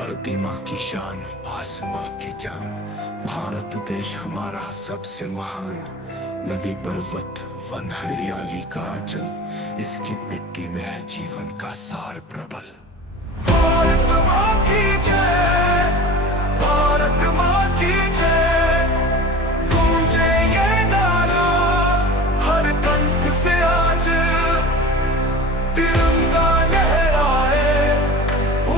धरती माँ की शान, आसमां की जान, भारत देश हमारा सबसे महान। नदी पर्वत वन हरियाली का जल, इसकी मिट्टी में है जीवन का सार प्रबल। भारत माँ की जय, भारत माँ की जय, गूंजे ये नारा हर कंठ से आज। तिरंगा लहराए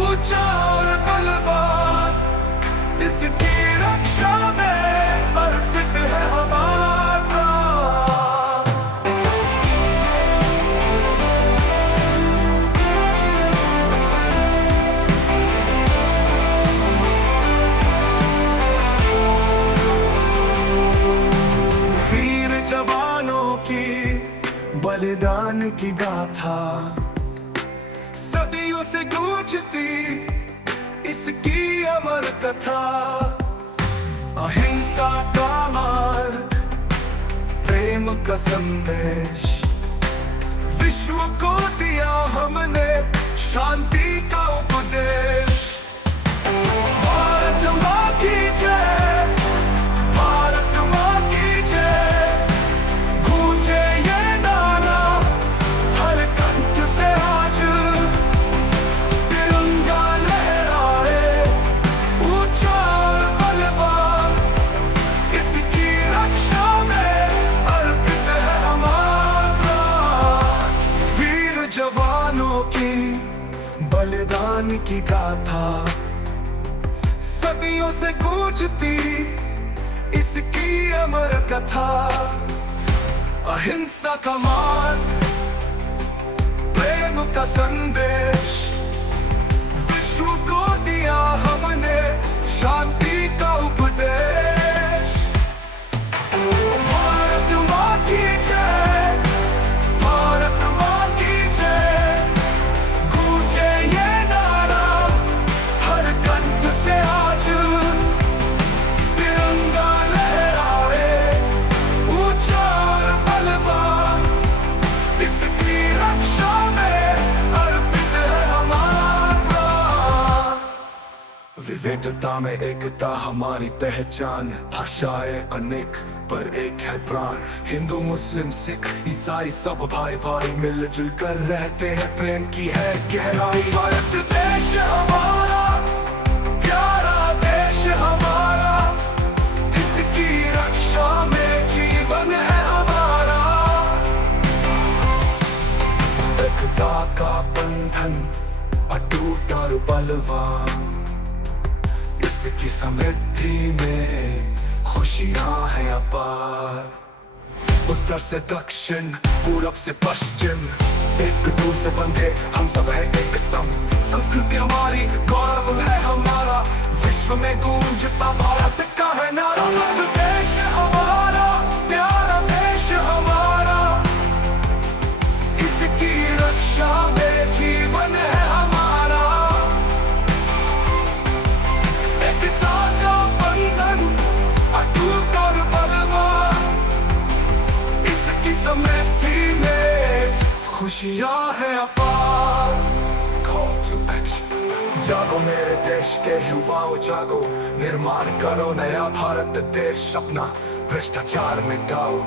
ऊंचा और बलवान, इसकी रक्षा में अर्पित है हमारा। वीर जवानों की बलिदान की गाथा, सदियों से गूंजती इसकी अमर कथा। अहिंसा का मार्ग, प्रेम का संदेश, विश्व को दिया हमने शांति का उपदेश। भारत माँ की जय, भारत माँ की जय, गूंजे ये नारा हर कंठ से आज। तिरंगा लहराए ऊंचा और बलवान, इसकी रक्षा में अर्पित है हमारा। वीर जवानों की बलिदान की गाथा, सदियों से गूंजती इसकी अमर कथा। अहिंसा का मार्ग, प्रेम का संदेश, विश्व को दिया हमने शांति का उपदेश। भारत माँ की जय, भारत माँ की जय, गूंजे ये नारा हर कंठ से आज। तिरंगा लहराए ऊंचा और बलवान, इसकी रक्षा में अर्पित है हमारा। विविधता में एकता हमारी पहचान, भाषाएं अनेक पर एक है प्राण। हिंदू मुस्लिम सिख ईसाई सब भाई भाई मिलजुल कर रहते हैं, प्रेम की है गहराई। भारत देश हमारा, प्यारा देश हमारा, इसकी रक्षा में जीवन है हमारा। एकता का बंधन अटूट और बलवान, इसकी समृद्धि में खुशियां हैं अपार। उत्तर से दक्षिण, पूरब से पश्चिम, एक दूर से बंधे हम सब है एक संग। संस्कृति हमारी, गौरव है हमारा, विश्व में गूंजता भारत का है नारा। भारत देश हमारा, प्यारा देश हमारा, इसकी रक्षा में जीवन है हमारा। एकता का बंधन अटूट और बलवान, इसकी समृद्धि में खुशियां हैं अपार। Call to action। जागो मेरे देश के युवाओं जागो, निर्माण करो नया भारत देश अपना। भ्रष्टाचार मिटाओ,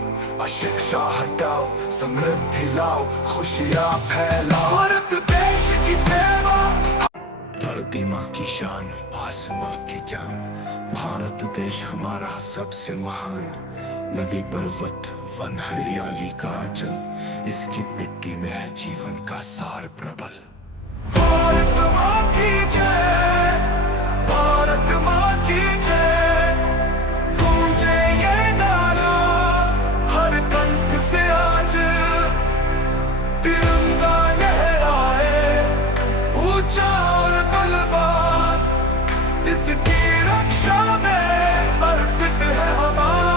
अशिक्षा हटाओ, समृद्धि लाओ, खुशियां फैलाओ। भारत देश की सेवा, धरती माँ की शान, आसमां की जान, भारत देश हमारा सबसे महान। नदी पर्वत वन हरियाली का जल, इसकी मिट्टी में है जीवन का सार प्रबल। भारत माँ की जय, भारत माँ की जय, गूंजे ये नारा हर कंठ से आज। तिरंगा लहराए ऊंचा और बलवान, इसकी रक्षा में अर्पित है हमारा।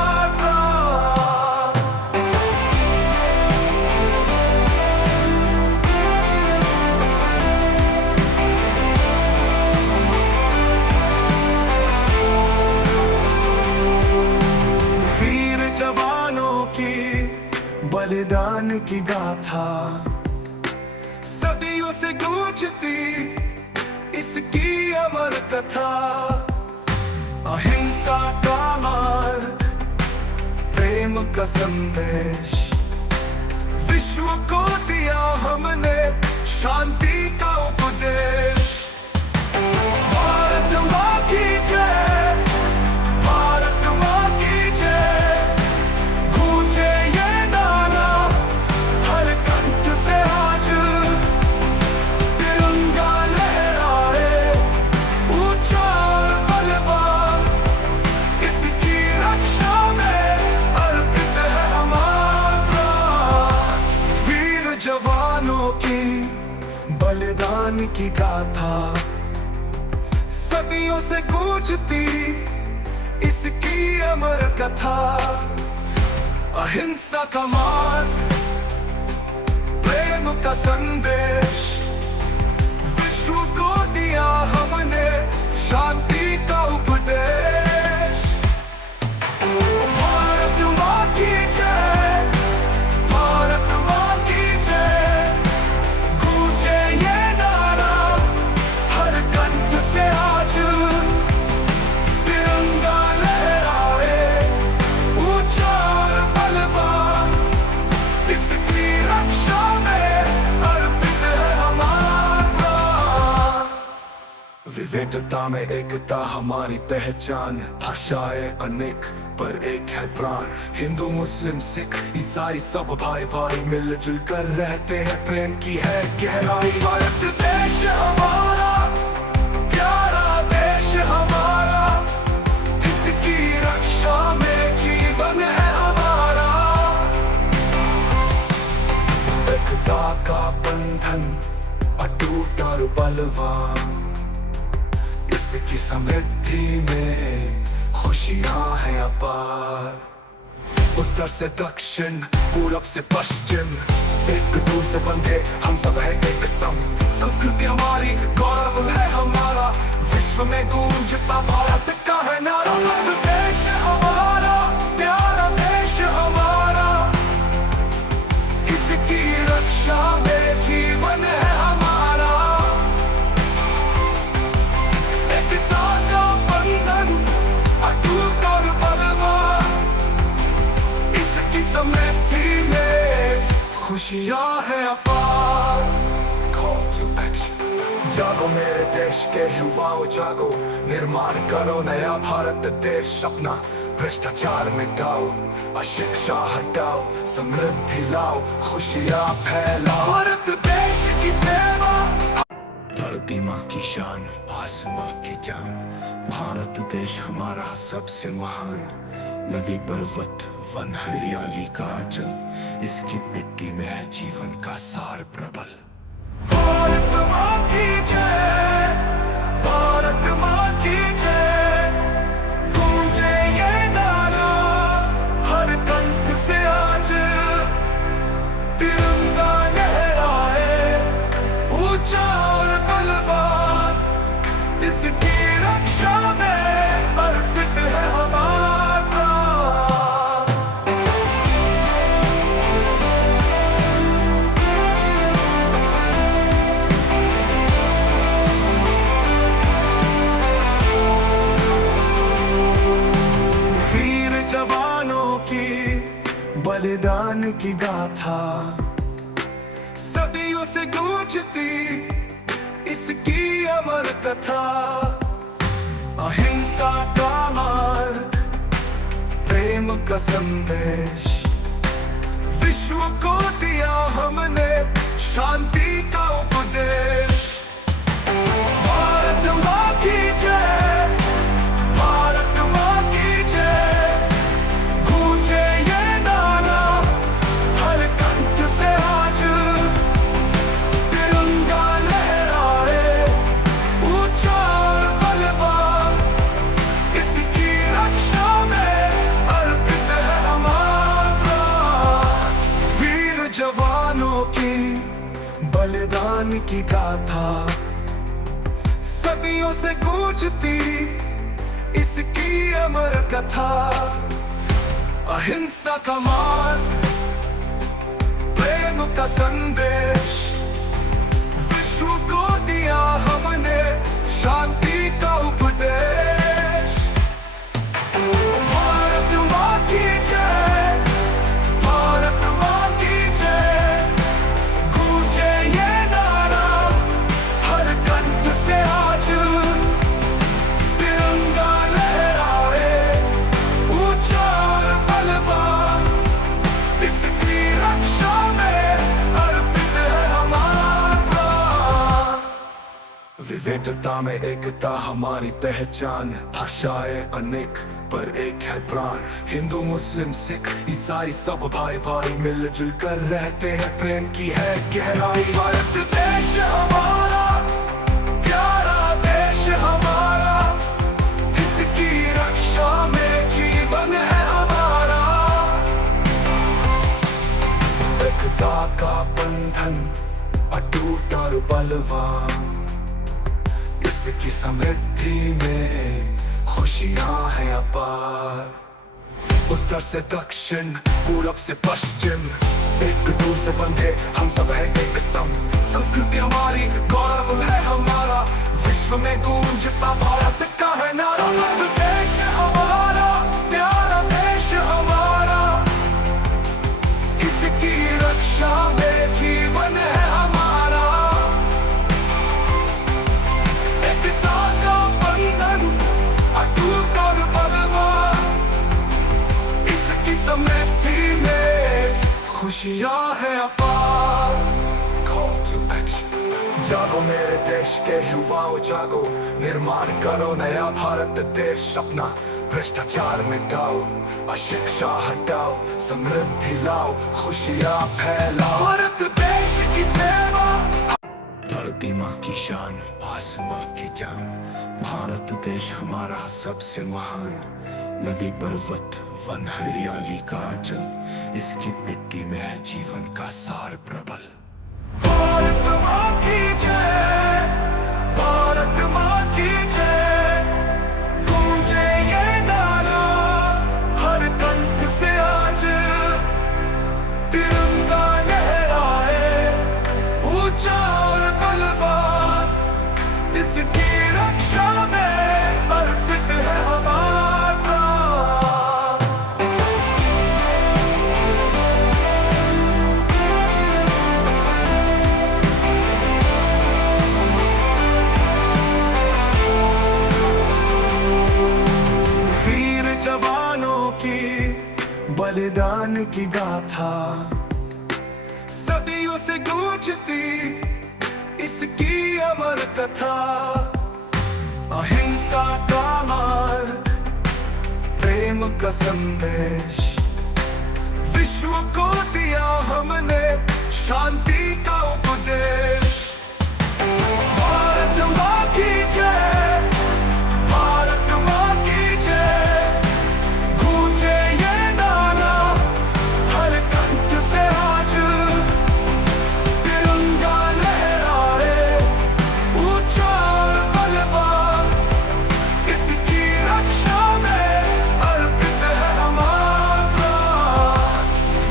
वीर जवानों की बलिदान की गाथा, सदियों से गूंजती इसकी अमर कथा। अहिंसा का मार्ग, प्रेम का संदेश, विश्व को दिया हमने शांति का उपदेश। भारत माँ की जय, भारत माँ की जय, गूंजे ये नारा हर कंठ से आज। तिरंगा लहराए ऊंचा और बलवान, इसकी रक्षा में अर्पित है हमारा। वीर जवानों की बलिदान की गाथा, सदियों से गूंजती इसकी अमर कथा। अहिंसा का मार्ग, प्रेम का संदेश, विश्व को दिया हमने शांति का उपदेश। भारत माँ की जय, भारत माँ की जय, गूंजे ये नारा हर कंठ से आज। तिरंगा लहराए ऊंचा और बलवान, इसकी रक्षा में अर्पित है हमारा। विविधता में एकता हमारी पहचान, भाषाएं अनेक पर एक है प्राण। हिंदू मुस्लिम सिख ईसाई सब भाई भाई मिलजुल कर रहते हैं, प्रेम की है गहराई। भारत देश हमारा, प्यारा देश हमारा, इसकी रक्षा में जीवन है हमारा। एकता का बंधन अटूट और बलवान, इसकी समृद्धि में खुशियां हैं अपार। उत्तर से दक्षिण, पूरब से पश्चिम, एक दूर से बंधे हम सब है एक सम। संस्कृति हमारी, गौरव है हमारा, विश्व में गूंजता भारत का है नारा। भारत देश हमारा, प्यारा देश हमारा, इसकी रक्षा में जीवन है हमारा। एकता का बंधन अटूट और बलवान, इसकी समृद्धि में खुशियां हैं अपार। Call to action। जागो मेरे देश के युवाओ जागो, निर्माण करो नया भारत देश अपना। भ्रष्टाचार मिटाओ, अशिक्षा हटाओ, समृद्धि लाओ, खुशियां फैलाओ। भारत देश की सेवा, धरती माँ की शान, आसमां की जान। भारत देश हमारा सबसे महान, नदी पर्वत वन हरियाली का अचल, इसकी मिट्टी में है जीवन का सार प्रबल। भारत माँ की जय, भारत माँ की जय, गूंजे ये नारा हर कंठ से आज। तिरंगा लहराए ऊंचा और बलवान, इसकी रक्षा में अर्पित है हमारा। वीर जवानों की बलिदान की गाथा, सदियों से गूंजती इसकी अमर कथा। अहिंसा का मार्ग, प्रेम का संदेश, विश्व को दिया हमने शांति का उपदेश। भारत माँ की जय, भारत माँ की जय, गूंजे ये नारा हर कंठ से आज। तिरंगा लहराए ऊंचा और बलवान, इसकी रक्षा में अर्पित है हमारा। वीर जवानों की बलिदान की गाथा, सदियों से गूंजती इसकी अमर कथा। अहिंसा का मार्ग, प्रेम का संदेश, विश्व को दिया हमने विविधता में एकता हमारी पहचान, भाषाएं अनेक पर एक है प्राण। हिंदू मुस्लिम सिख ईसाई सब भाई भाई मिलजुल कर रहते हैं, प्रेम की है गहराई। भारत देश हमारा प्यारा देश हमारा, इसकी रक्षा में जीवन है हमारा। एकता का बंधन अटूट और बलवान, इसकी समृद्धि में खुशियां हैं अपार। उत्तर से दक्षिण पूरब से पश्चिम एक दूसरे बंधे हम सब है एक सम। संस्कृति हमारी गौरव है हमारा, विश्व में गूंजता भारत का है नारा। देश हमारा प्यारा देश हमारा, इसकी रक्षा में जीवन है हमारा। एकता का बंधन अटूट और बलवान, इसकी समृद्धि में खुशियां हैं अपार। Call to action। जागो मेरे देश के युवाओं जागो, निर्माण करो नया भारत देश अपना। भ्रष्टाचार मिटाओ, अशिक्षा हटाओ, समृद्धि लाओ, खुशियां फैलाओ। भारत देश की सेवा, धरती माँ की शान, आसमां की जान। भारत देश हमारा सबसे महान, नदी पर्वत वन हरियाली का जल, इसकी मिट्टी में है जीवन का सार प्रबल। भारत माँ की जय, भारत माँ की जय, गूंजे ये नारा हर कंठ से आज। तिरंगा लहराए ऊंचा और बलवान, इसकी रक्षा में अर्पित है हमारा। वीर जवानों की बलिदान की गाथा, सदियों से गूंजती इसकी अमर कथा। अहिंसा का मार्ग, प्रेम का संदेश, विश्व को दिया हमने शांति का उपदेश। भारत माँ की जय, भारत माँ की जय, गूंजे ये नारा हर कंठ से आज। तिरंगा लहराए ऊंचा और बलवान, इसकी रक्षा में अर्पित है हमारा।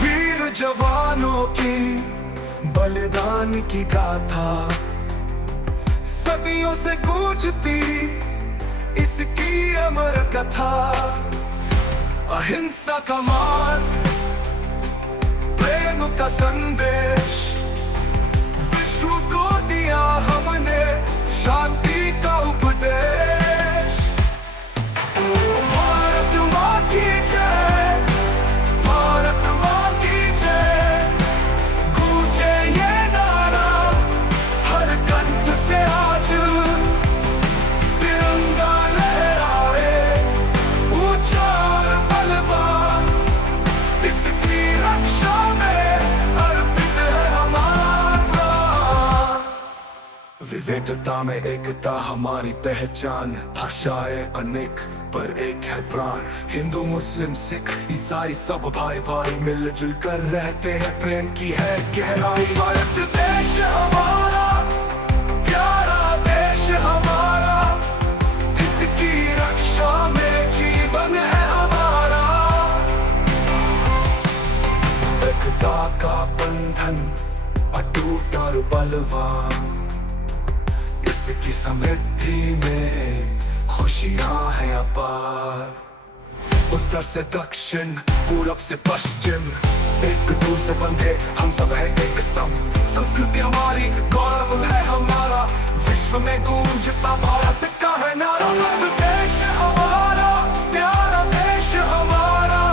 वीर जवानों की बलिदान की गाथा, सदियों से गूंजती इसकी अमर कथा। अहिंसा का मार्ग, प्रेम का संदेश, विश्व को दिया हमने शांति का उपदेश। भारत माँ की जय, भारत माँ की जय, गूंजे ये नारा हर कंठ से आज। तिरंगा लहराए ऊंचा और बलवान, इसकी रक्षा में अर्पित है हमारा। विविधता में एकता हमारी पहचान, भाषाएं अनेक पर एक है प्राण। हिंदू मुस्लिम सिख ईसाई सब भाई भाई मिलजुल कर रहते हैं, प्रेम की है गहराई। भारत देश हमारा प्यारा देश हमारा, इसकी रक्षा में जीवन है हमारा। एकता का बंधन अटूट और बलवान, इसकी समृद्धि में खुशियां हैं अपार। उत्तर से दक्षिण पूरब से पश्चिम एक दूसरे बंधे हम सब है एक सम। संस्कृति हमारी गौरव है हमारा, विश्व में गूंजता भारत का है नारा। देश हमारा प्यारा देश हमारा,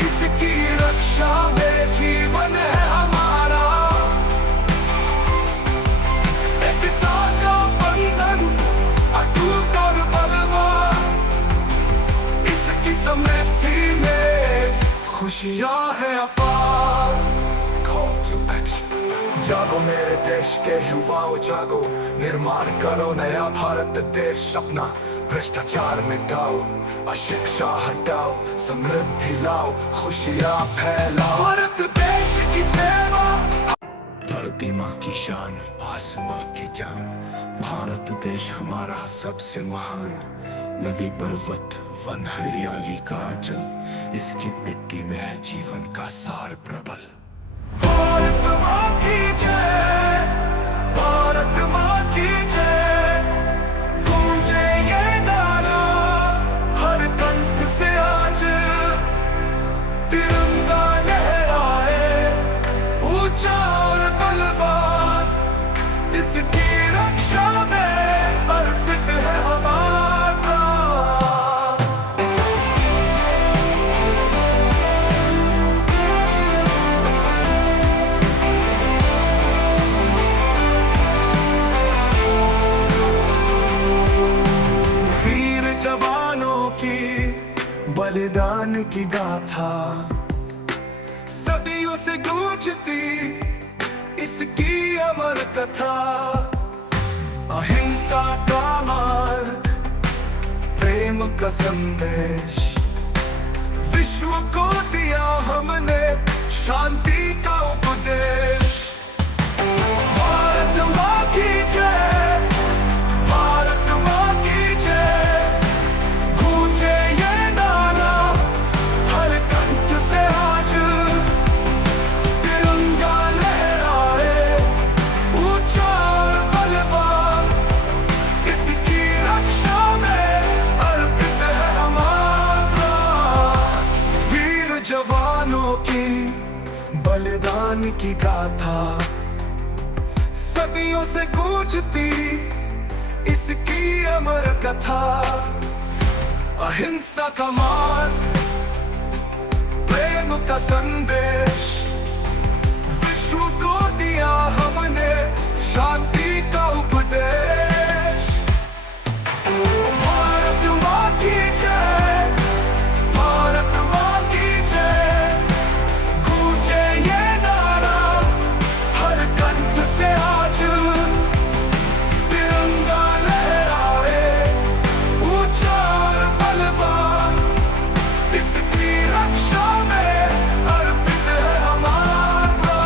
इसकी रक्षा में जीवन है हमारा। एकता खुशियाँ है अपार। Call to action। जागो मेरे देश के युवाओं जागो, निर्माण करो नया भारत देश अपना। भ्रष्टाचार मिटाओ, अशिक्षा हटाओ, समृद्धि लाओ, खुशियाँ फैलाओ। भारत देश की सेवा, धरती माँ की शान, आसमां की जान। भारत देश हमारा सबसे महान। नदी पर्वत वन हरियाली का जल, इसकी मिट्टी में है जीवन का सार प्रबल। भारत माँ की जय, भारत माँ की जय, गूंजे ये नारा हर कंठ से आज। तिरंगा लहराए ऊंचा और बलवान, इसकी रक्षा में अर्पित है हमारा प्राण। वीर जवानों की बलिदान की गाथा, सदियों से गूंजती इसकी अमर कथा। अहिंसा का मार्ग, प्रेम का संदेश, विश्व को दिया हमने शांति का उपदेश। भारत माँ की जय, भारत माँ की जय, गूंजे ये नारा हर कंठ से आज। तिरंगा लहराए ऊंचा और बलवान, इसकी रक्षा में अर्पित है हमारा। वीर जवानों की बलिदान की गाथा, सदियों से गूंजती इसकी अमर कथा। अहिंसा का मार्ग, प्रेम का संदेश, विश्व को दिया हमने शांति का उपदेश। भारत माँ की जय, भारत माँ की जय, गूंजे ये नारा हर कंठ से आज। तिरंगा लहराए ऊंचा और बलवान, इसकी रक्षा में अर्पित है हमारा।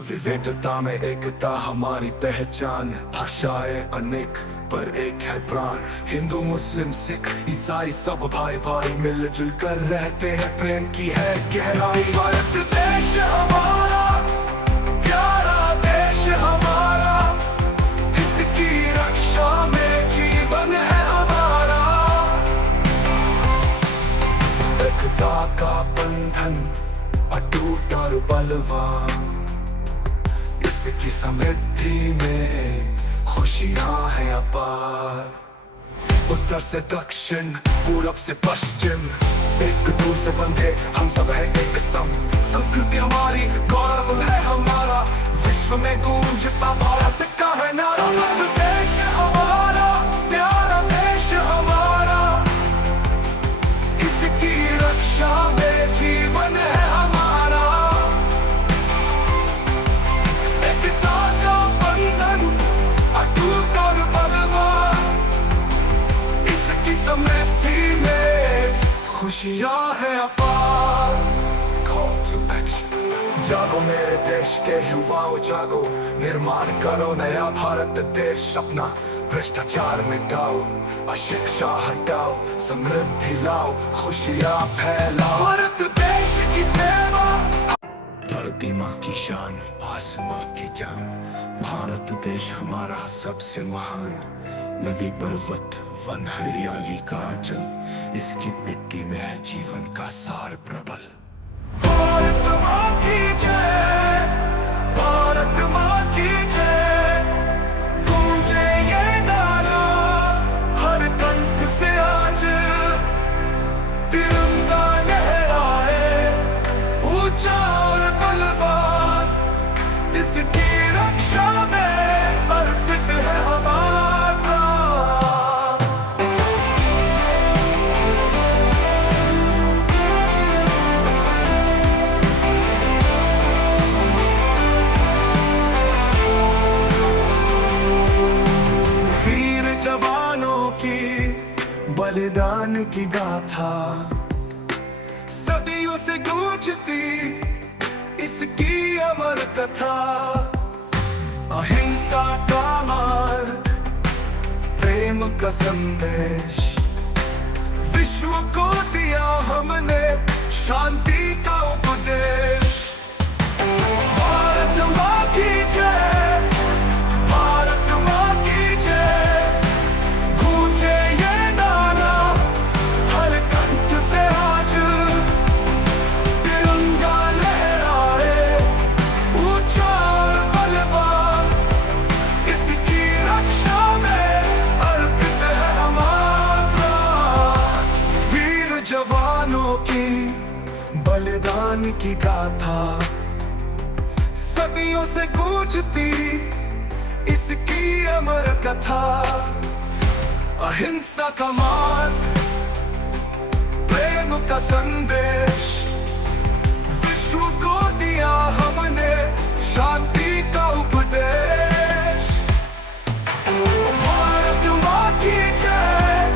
विविधता में एकता हमारी पहचान, भाषाएं अनेक पर एक है प्राण। हिंदू मुस्लिम सिख ईसाई सब भाई भाई मिलजुल कर रहते हैं, प्रेम की है गहराई। भारत देश हमारा, प्यारा देश हमारा, इसकी रक्षा में जीवन है हमारा। एकता का बंधन अटूट और बलवान, इसकी समृद्धि में खुशियाँ हैं अपार। उत्तर से दक्षिण, पूरब से पश्चिम, एक दूर से बंधे हम सब है एक सम। संस्कृति हमारी, गौरव है हमारा, विश्व में गूंजता भारत का है नारा। भारत देश हमारा, प्यारा देश हमारा, इसकी रक्षा में जीवन है हमारा। एकता का बंधन अटूट और बलवान, इसकी समृद्धि में खुशियाँ है अपार। Call to action। जागो मेरे देश के युवाओं जागो, निर्माण करो नया भारत देश अपना। भ्रष्टाचार मिटाओ, अशिक्षा हटाओ, समृद्धि लाओ, खुशियाँ फैलाओ। भारत देश की सेवा, धरती माँ की शान, आसमां की जान। भारत देश हमारा सबसे महान। नदी पर्वत वन हरियाली का जल, इसकी मिट्टी में है जीवन का सार प्रबल। भारत माँ की जय, भारत माँ की जय, गूंजे ये नारा हर कंठ से आज। तिरंगा लहराए ऊंचा और बलवान, इसकी रक्षा में अर्पित है हमारा। जवानों की बलिदान की गाथा सदियों से गूंजती इसकी अमर कथा। अहिंसा का मार्ग, प्रेम का संदेश, विश्व को दिया हमने शांति का उपदेश। भारत माँ की जय, भारत माँ की जय, गूंजे ये नारा हर कंठ से आज। तिरंगा लहराए ऊंचा और बलवान, इसकी रक्षा में अर्पित है हमारा। वीर जवानों की बलिदान की गाथा सदियों से गूंजती इसकी अमर कथा। अहिंसा का मार्ग, प्रेम का संदेश, विश्व को दिया हमने शांति का उपदेश। भारत माँ की जय,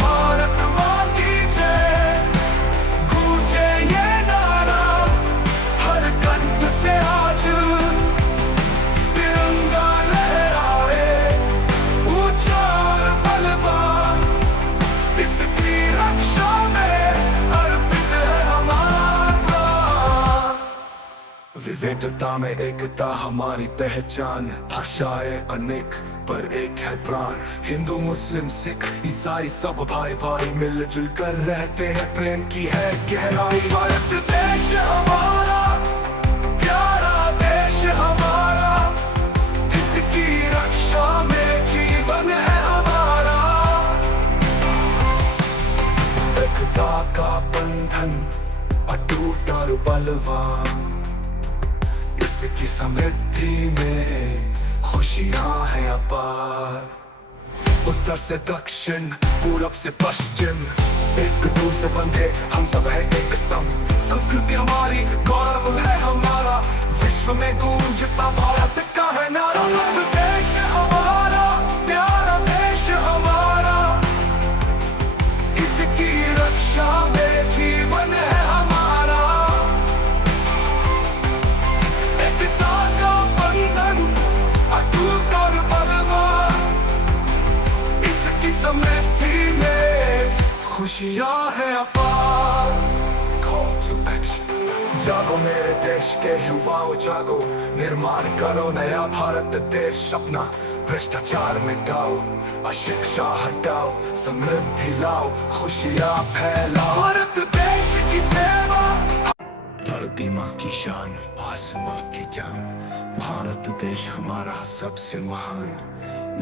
भारत माँ की जय, गूंजे ये नारा हर कंठ से आज। तिरंगा लहराए ऊंचा और बलवान, इसकी रक्षा में अर्पित है हमारा। विविधता में एकता हमारी पहचान, भाषाएं अनेक पर एक है प्राण। हिंदू मुस्लिम सिख ईसाई सब भाई भाई मिलजुल कर रहते हैं, प्रेम की है गहराई। भारत देश हमारा, प्यारा देश हमारा, इसकी रक्षा में जीवन है हमारा। एकता का बंधन अटूट और बलवान, इसकी समृद्धि में खुशियां हैं अपार। उत्तर से दक्षिण, पूरब से पश्चिम, एक दूसरे बंधे हम सब है एक सम। संस्कृति हमारी, गौरव है हमारा, विश्व में गूंजता भारत का है नारा। देश हमारा, प्यारा देश हमारा, इसकी रक्षा में जीवन है हमारा। एकता का बंधन अटूट और बलवान, इसकी समृद्धि में खुशियां हैं अपार। Call to action। जागो मेरे देश के युवाओ जागो, निर्माण करो नया भारत देश अपना। भ्रष्टाचार मिटाओ, अशिक्षा हटाओ, समृद्धि लाओ, खुशियां फैलाओ। भारत देश की सेवा, धरती माँ की शान, आसमां की जान। भारत देश हमारा सबसे महान,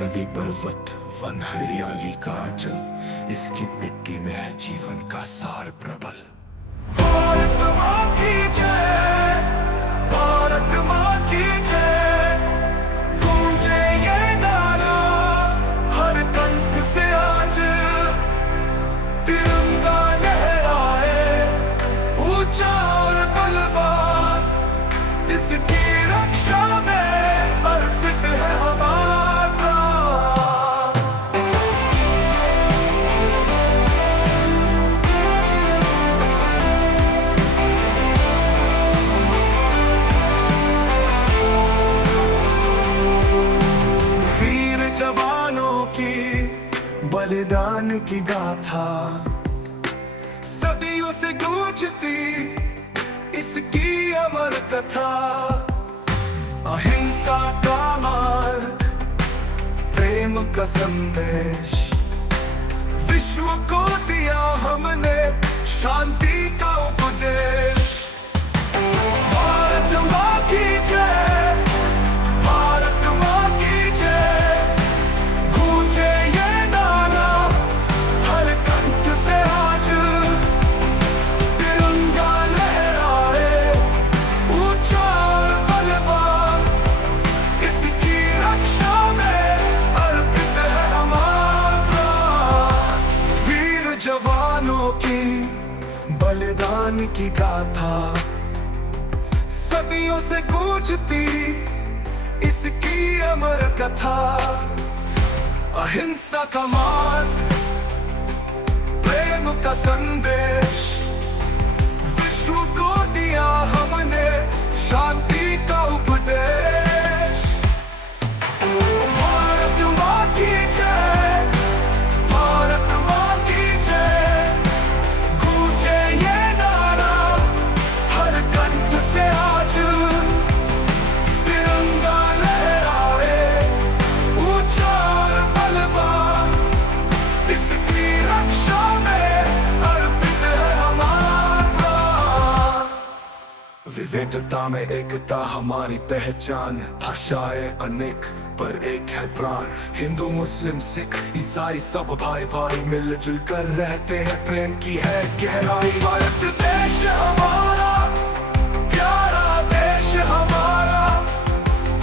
नदी पर्वत वन हरियाली का जल, इसकी मिट्टी में है जीवन का सार प्रबल। भारत माँ की जय, भारत माँ की जय, गूंजे ये नारा हर कंठ से आज। तिरंगा लहराए ऊंचा और बलवान, इसकी रक्षा में अर्पित है हमारा। वीर जवानों की बलिदान की गाथा सदियों से गूंजती इसकी अमर कथा। अहिंसा का मार्ग, प्रेम का संदेश, विश्व को दिया हमने शांति का उपदेश। भारत माँ की जय, भारत माँ की जय, गूंजे ये नारा हर कंठ से आज। तिरंगा लहराए ऊंचा और बलवान, इसकी रक्षा में अर्पित है हमारा। वीर जवानों की बलिदान की गाथा सदियों से गूंजती इसकी अमर कथा। अहिंसा का मार्ग, प्रेम का संदेश विश्व को दिया हमने, शांति का उपदेश। भारत माँ की जय, भारत माँ की जय, गूंजे ये नारा हर कंठ से आज। तिरंगा लहराए ऊंचा और बलवान, इसकी रक्षा में अर्पित है हमारा। विविधता में एकता हमारी पहचान, भाषाएं अनेक पर एक है प्राण। हिंदू मुस्लिम सिख ईसाई सब भाई भाई मिलजुल कर रहते हैं, प्रेम की है गहराई। भारत देश हमारा, प्यारा देश हमारा,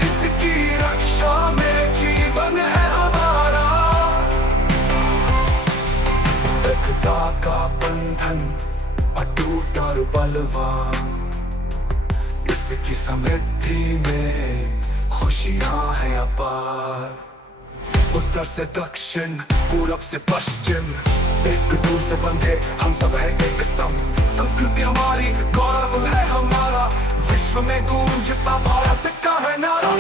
इसकी रक्षा में जीवन है हमारा। एकता का बंधन अटूट और बलवान, इसकी समृद्धि में खुशियां हैं अपार। उत्तर से दक्षिण, पूरब से पश्चिम, एक दूर से बंधे हम सब है एक सम। संस्कृति हमारी, गौरव है हमारा, विश्व में गूंजता भारत का है नारा।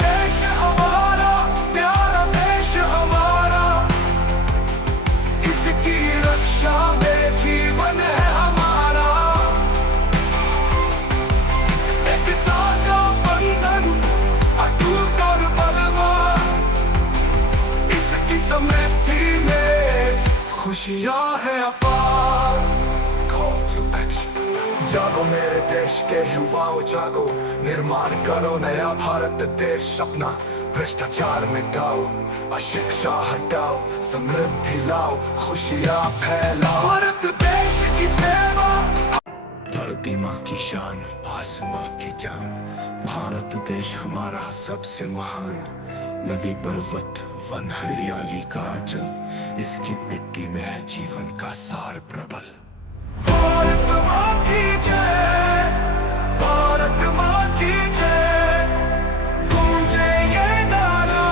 देश हमारा, प्यारा देश हमारा, इसकी रक्षा में जीवन है हमारा। एकता का बंधन अटूट और बलवान, इसकी समृद्धि में खुशियां हैं अपार। Call to action। जागो मेरे देश के युवाओं जागो, निर्माण करो नया भारत देश अपना। भ्रष्टाचार मिटाओ, अशिक्षा हटाओ, समृद्धि लाओ, खुशियां फैलाओ। भारत देश की सेवा, धरती माँ की शान, आसमां की जान। भारत देश हमारा सबसे महान, नदी पर्वत वन हरियाली का जल, इसकी मिट्टी में है जीवन का सार प्रबल। भारत माँ की जय, भारत माँ की जय, गूंजे ये नारा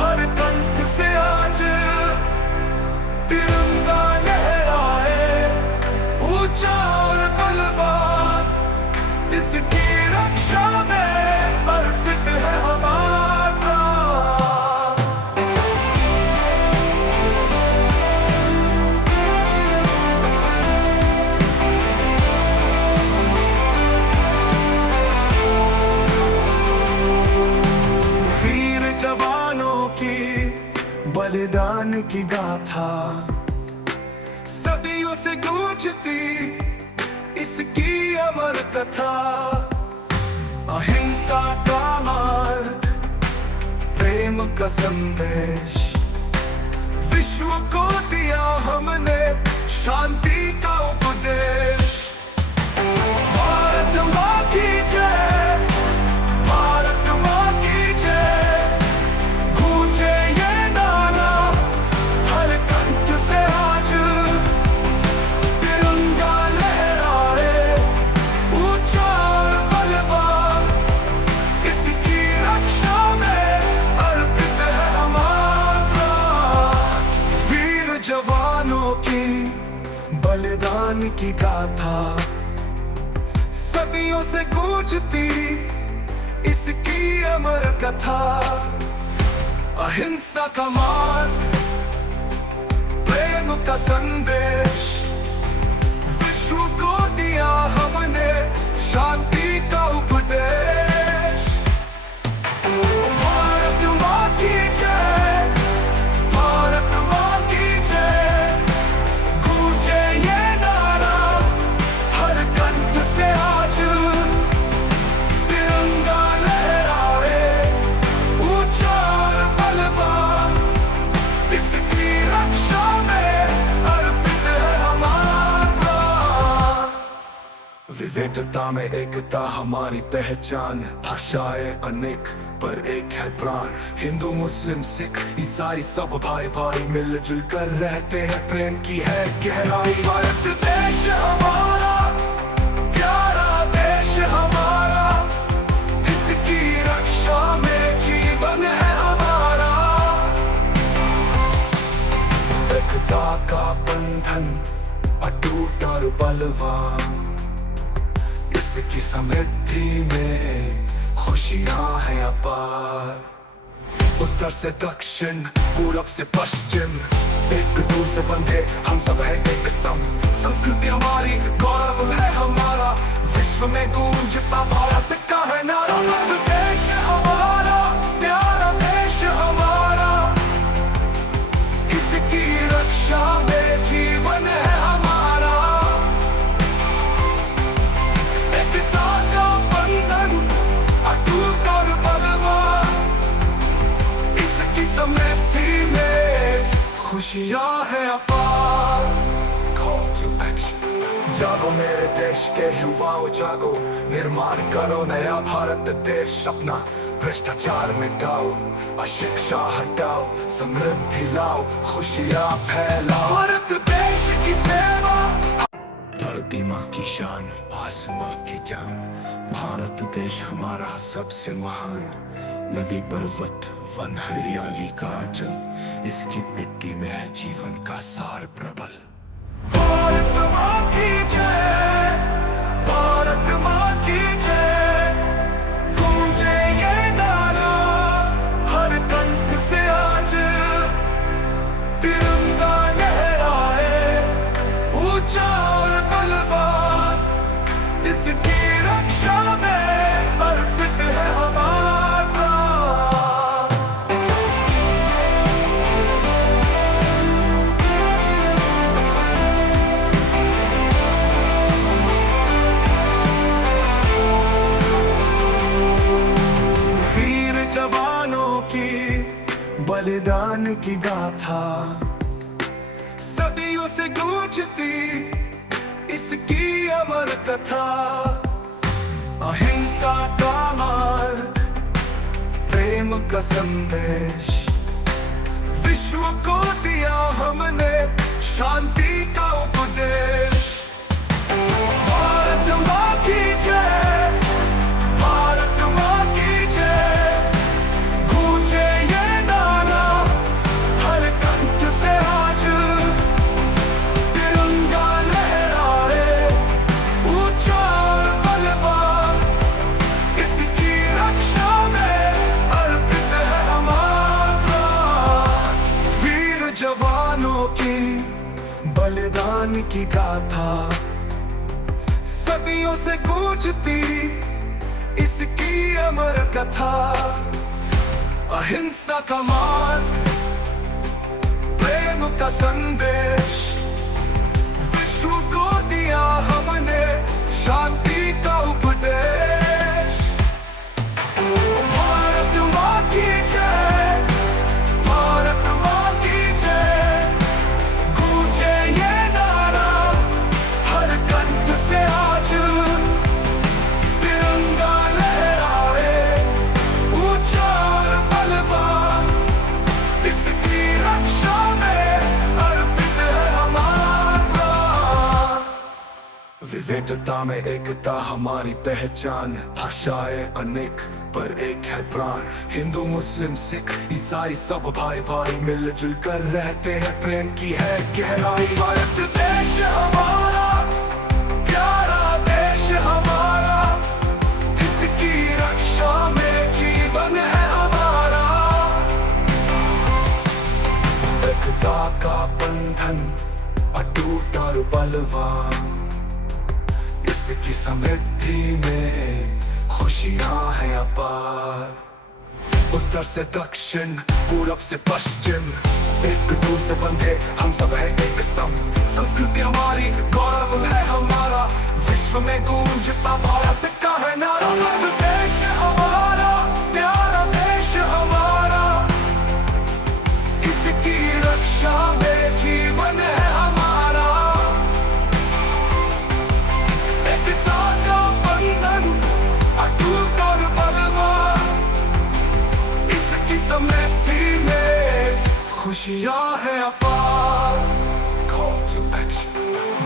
हर कंठ से आज। तिरंगा लहराए ऊंचा और बलवान, इसकी रक्षा में अर्पित है हमारा। वीर जवानों की बलिदान की गाथा, सदियों से गूंजती इसकी अमर कथा। अहिंसा का मार्ग, प्रेम का संदेश विश्व को दिया हमने, शांति का उपदेश। भारत माँ की जय, भारत माँ की जय, गूंजे ये नारा हर कंठ से आज। तिरंगा लहराए ऊंचा और बलवान, इसकी रक्षा में अर्पित है हमारा। वीर जवानों की बलिदान की गाथा, सदियों से गूंजती इसकी अमर कथा। अहिंसा का मार्ग, प्रेम का संदेश विश्व को दिया हमने, शांति का उपदेश। भारत माँ की जय, भारत माँ की जय, गूंजे ये नारा हर कंठ से आज। तिरंगा लहराए ऊंचा और बलवान, इसकी रक्षा में अर्पित है हमारा। विविधता में एकता हमारी पहचान, भाषाएं अनेक पर एक है प्राण। हिंदू मुस्लिम सिख ईसाई सब भाई भाई मिलजुल कर रहते हैं, प्रेम की है गहराई। भारत देश हमारा, प्यारा देश हमारा, इसकी रक्षा में जीवन है हमारा। बंधन अटूट और बलवान, इसकी समृद्धि में खुशियां हैं अपार। उत्तर से दक्षिण, पूरब से पश्चिम, एक दूसरे बंधे हम सब है एक सम। संस्कृति हमारी, गौरव है हमारा, विश्व में गूंजता भारत का है नारा। देश हमारा, प्यारा देश हमारा, इसकी रक्षा में जीवन है हमारा। एकता का बंधन अटूट और बलवान, इसकी समृद्धि में खुशियां हैं अपार। Call to action। जागो मेरे देश के युवाओं जागो, निर्माण करो नया भारत देश अपना। भ्रष्टाचार मिटाओ, अशिक्षा हटाओ, समृद्धि लाओ, खुशियां फैलाओ। भारत देश की सेवा, धरती माँ की शान, आसमां की जान। भारत देश हमारा सबसे महान, नदी पर्वत वन हरियाली का जल, इसकी मिट्टी में है जीवन का सार प्रबल। भारत माँ की जय, भारत माँ की जय, गूंजे ये नारा हर कंठ से आज। तिरंगा लहराए ऊंचा और बलवान, इसकी रक्षा में अर्पित है हमारा। जवानों की बलिदान की गाथा, सदियों से गूंजती इसकी अमर कथा। अहिंसा का मार्ग, प्रेम का संदेश, विश्व को दिया हमने शांति का उपदेश। भारत माँ की जय, भारत माँ की जय, गूंजे ये नारा हर कंठ से आज। तिरंगा लहराए ऊंचा और बलवान, इसकी रक्षा में अर्पित है हमारा। वीर जवानों की बलिदान की गाथा, सदियों से गूंजती इसकी अमर कथा। अहिंसा का मार्ग, प्रेम का संदेश, विश्व को दिया हमने शांति का उपदेश। भारत माँ की जय, भारत माँ की जय, गूंजे ये नारा हर कंठ से आज। तिरंगा लहराए ऊंचा और बलवान, इसकी रक्षा में अर्पित है हमारा। विविधता में एकता हमारी पहचान, भाषाएं अनेक पर एक है प्राण। हिंदू मुस्लिम सिख ईसाई सब भाई भाई, मिलजुल कर रहते हैं, प्रेम की है गहराई। भारत देश हमारा, प्यारा देश हमारा, इसकी रक्षा में जीवन है हमारा। एकता का बंधन अटूट और बलवान, इसकी समृद्धि में खुशियां हैं अपार। उत्तर से दक्षिण, पूरब से पश्चिम, एक दूसरे बंधे हम सब है एक सम। संस्कृति हमारी, गौरव है हमारा, विश्व में गूंजता भारत का है नारा। देश हमारा, प्यारा देश हमारा, इसकी रक्षा में जीवन है हमारा। एकता का बंधन अटूट और बलवान, इसकी समृद्धि में खुशियां हैं अपार। Call to action।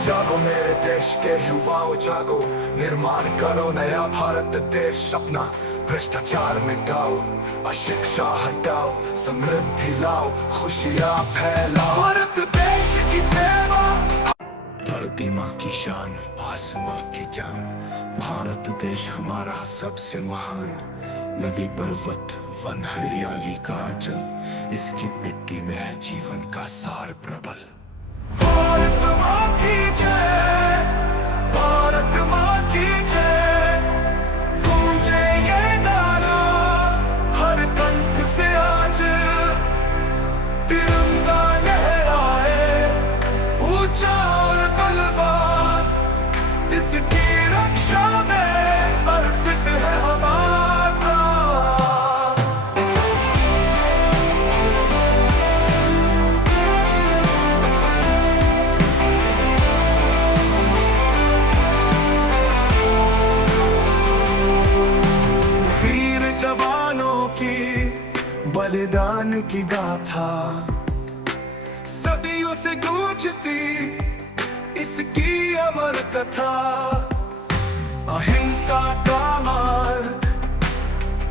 जागो मेरे देश के युवाओं जागो, निर्माण करो नया भारत देश अपना। भ्रष्टाचार मिटाओ, अशिक्षा हटाओ, समृद्धि लाओ, खुशियां फैलाओ। भारत देश की सेवा, धरती माँ की शान, आसमां की जान, भारत देश हमारा सबसे महान। नदी पर्वत वन हरियाली का अचल, इसकी मिट्टी में है जीवन का सार प्रबल। भारत माँ की जय, भारत माँ की जय, गूंजे ये नारा हर कंठ से आज। तिरंगा लहराए ऊंचा और बलवान, इसकी रक्षा में अर्पित है हमारा प्राण। वीर जवानों की बलिदान की गाथा, सदियों से गूंजती इसकी अमर कथा। अहिंसा का मार्ग,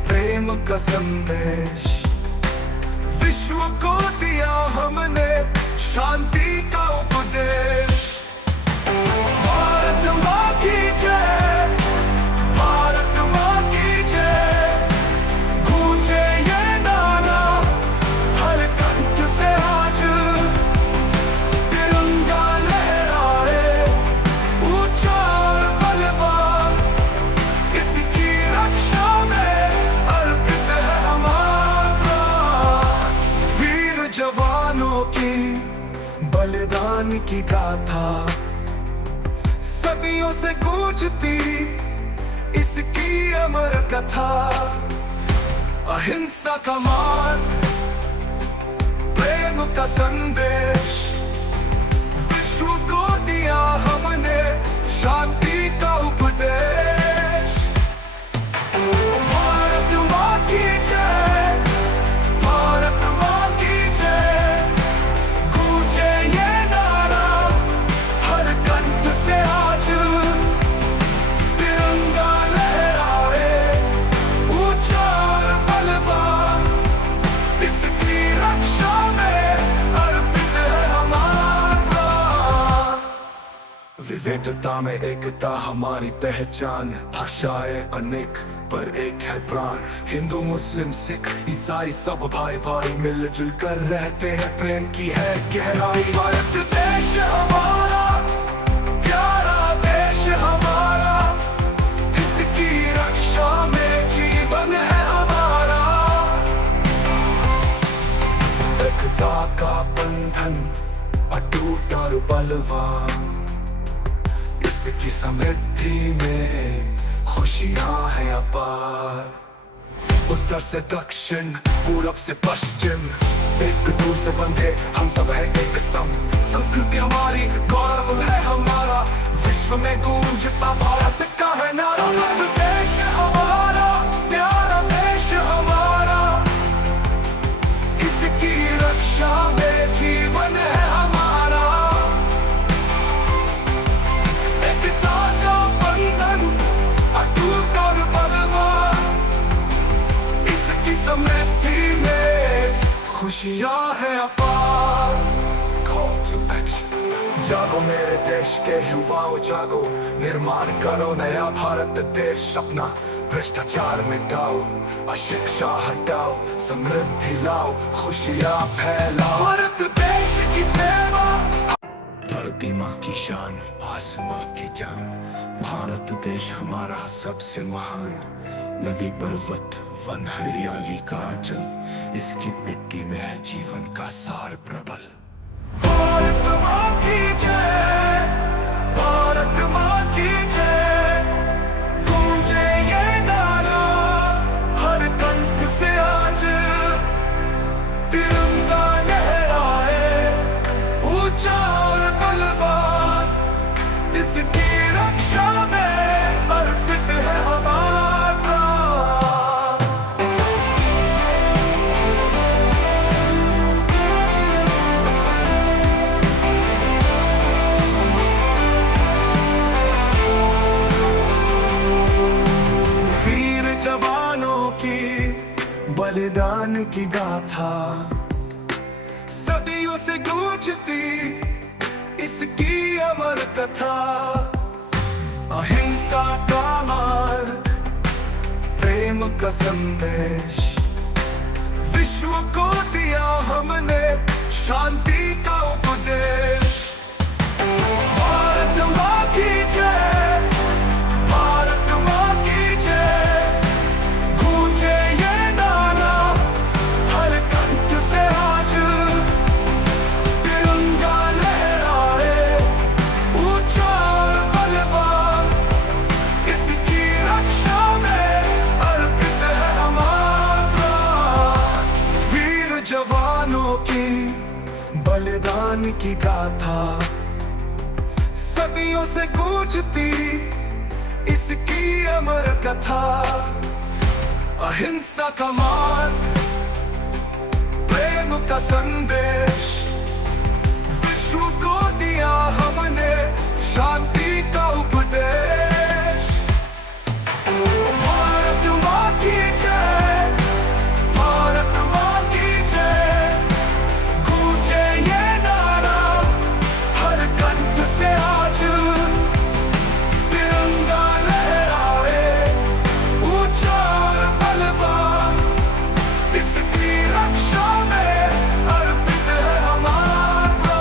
प्रेम का संदेश, विश्व को दिया हमने शांति का उपदेश। भारत माँ की जय, भारत माँ की जय, गूंजे ये नारा हर कंठ से आज। तिरंगा लहराए ऊंचा और बलवान, इसकी रक्षा में अर्पित है हमारा। वीर जवानों की बलिदान की गाथा, सदियों से गूंजती इसकी अमर कथा। अहिंसा का मार्ग, प्रेम का संदेश, विश्व को दिया हमने शांति का उपदेश। भारत माँ की जय, भारत माँ की जय, गूंजे ये नारा हर कंठ से आज। तिरंगा लहराए ऊंचा और बलवान, इसकी रक्षा में अर्पित है हमारा। विविधता में एकता हमारी पहचान, भाषाएं अनेक पर एक है प्राण। हिंदू मुस्लिम सिख ईसाई सब भाई भाई मिलजुल कर रहते हैं, प्रेम की है गहराई। भारत देश हमारा, प्यारा देश हमारा, इसकी रक्षा में जीवन है हमारा। एकता का बंधन अटूट और बलवान, इसकी समृद्धि में खुशियां हैं अपार। उत्तर से दक्षिण, पूरब से पश्चिम, एक दूर से बंधे हम सब है एक सम। संस्कृति हमारी, गौरव है हमारा, विश्व में गूंजता भारत का है नारा। भारत देश हमारा, प्यारा देश हमारा, इसकी रक्षा में जीवन है हमारा। एकता का बंधन अटूट और बलवान, इसकी समृद्धि में खुशियां हैं अपार। Call to action। जागो मेरे देश के युवाओं जागो, निर्माण करो नया भारत देश अपना। भ्रष्टाचार मिटाओ, अशिक्षा हटाओ, समृद्धि लाओ, खुशियां फैलाओ। भारत देश की सेवा, धरती माँ की शान, आसमां की जान, भारत देश हमारा सबसे महान। नदी पर्वत वन हरियाली का अचल, इसकी मिट्टी में है जीवन का सार प्रबल। भारत माँ की जय, भारत माँ की जय, गूंजे ये नारा हर कंठ से आज। तिरंगा लहराए ऊंचा और बलवान, इसकी रक्षा में अर्पित है हमारा। बलिदान की गाथा, सदियों से गूंजती इसकी अमर कथा। अहिंसा का मार्ग, प्रेम का संदेश, विश्व को दिया हमने शांति का उपदेश। भारत माँ की जय, भारत माँ की जय, गूंजे ये नारा हर कंठ से आज। तिरंगा लहराए ऊंचा और बलवान, इसकी रक्षा में अर्पित है हमारा। वीर जवानों की बलिदान की गाथा, सदियों से गूंजती इसकी अमर कथा। अहिंसा का मार्ग, प्रेम का संदेश, विश्व को दिया हमने शांति का उपदेश। भारत माँ की जय, भारत माँ की जय, गूंजे ये नारा हर कंठ से आज। तिरंगा लहराए ऊंचा और बलवान, इसकी रक्षा में अर्पित है हमारा।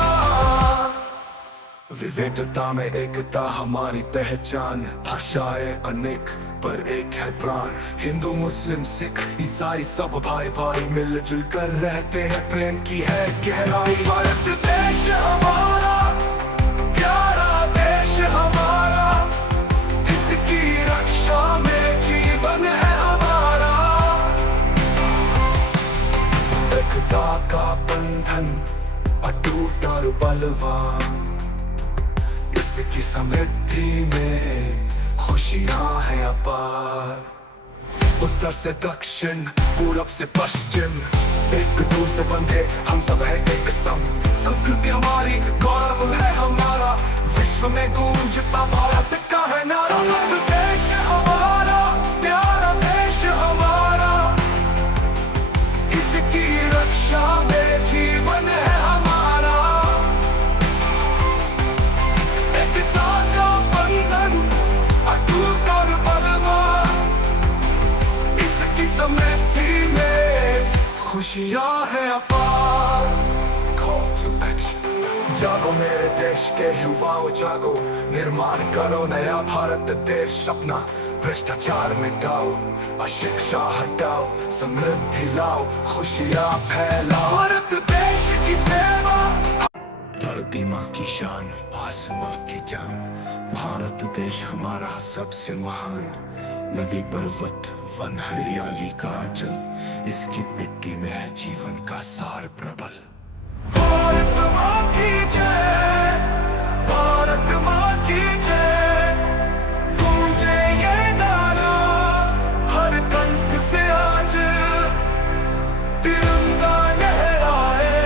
विविधता में एकता हमारी पहचान, भाषाएं अनेक पर एक है प्राण। हिंदू मुस्लिम सिख ईसाई सब भाई भाई मिलजुल कर रहते हैं, प्रेम की है गहराई। भारत देश हमारा, प्यारा देश हमारा, इसकी रक्षा में जीवन है हमारा। एकता का बंधन अटूट और बलवान, इसकी समृद्धि में खुशियां हैं अपार। उत्तर से दक्षिण, पूरब से पश्चिम, एक दूर से बंधे हम सब है एक संग। संस्कृति हमारी, गौरव है हमारा, विश्व में गूंजता भारत का है नारा। देश हमारा, प्यारा देश हमारा, इसकी रक्षा में जीवन है हमारा। एकता का बंधन अटूट और बलवान, इसकी समृद्धि में खुशियां हैं अपार। Call to action। जागो मेरे देश के युवाओं जागो, निर्माण करो नया भारत देश अपना। भ्रष्टाचार मिटाओ, अशिक्षा हटाओ, समृद्धि लाओ, खुशियां फैलाओ। भारत देश की सेवा, धरती माँ की शान, आसमां की जान। भारत देश हमारा सबसे महान, नदी पर्वत वन हरियाली का जल, इसकी मिट्टी में है जीवन का सार प्रबल। भारत माँ की जय, भारत माँ की जय, गूंजे ये नारा हर कंठ से आज। तिरंगा लहराए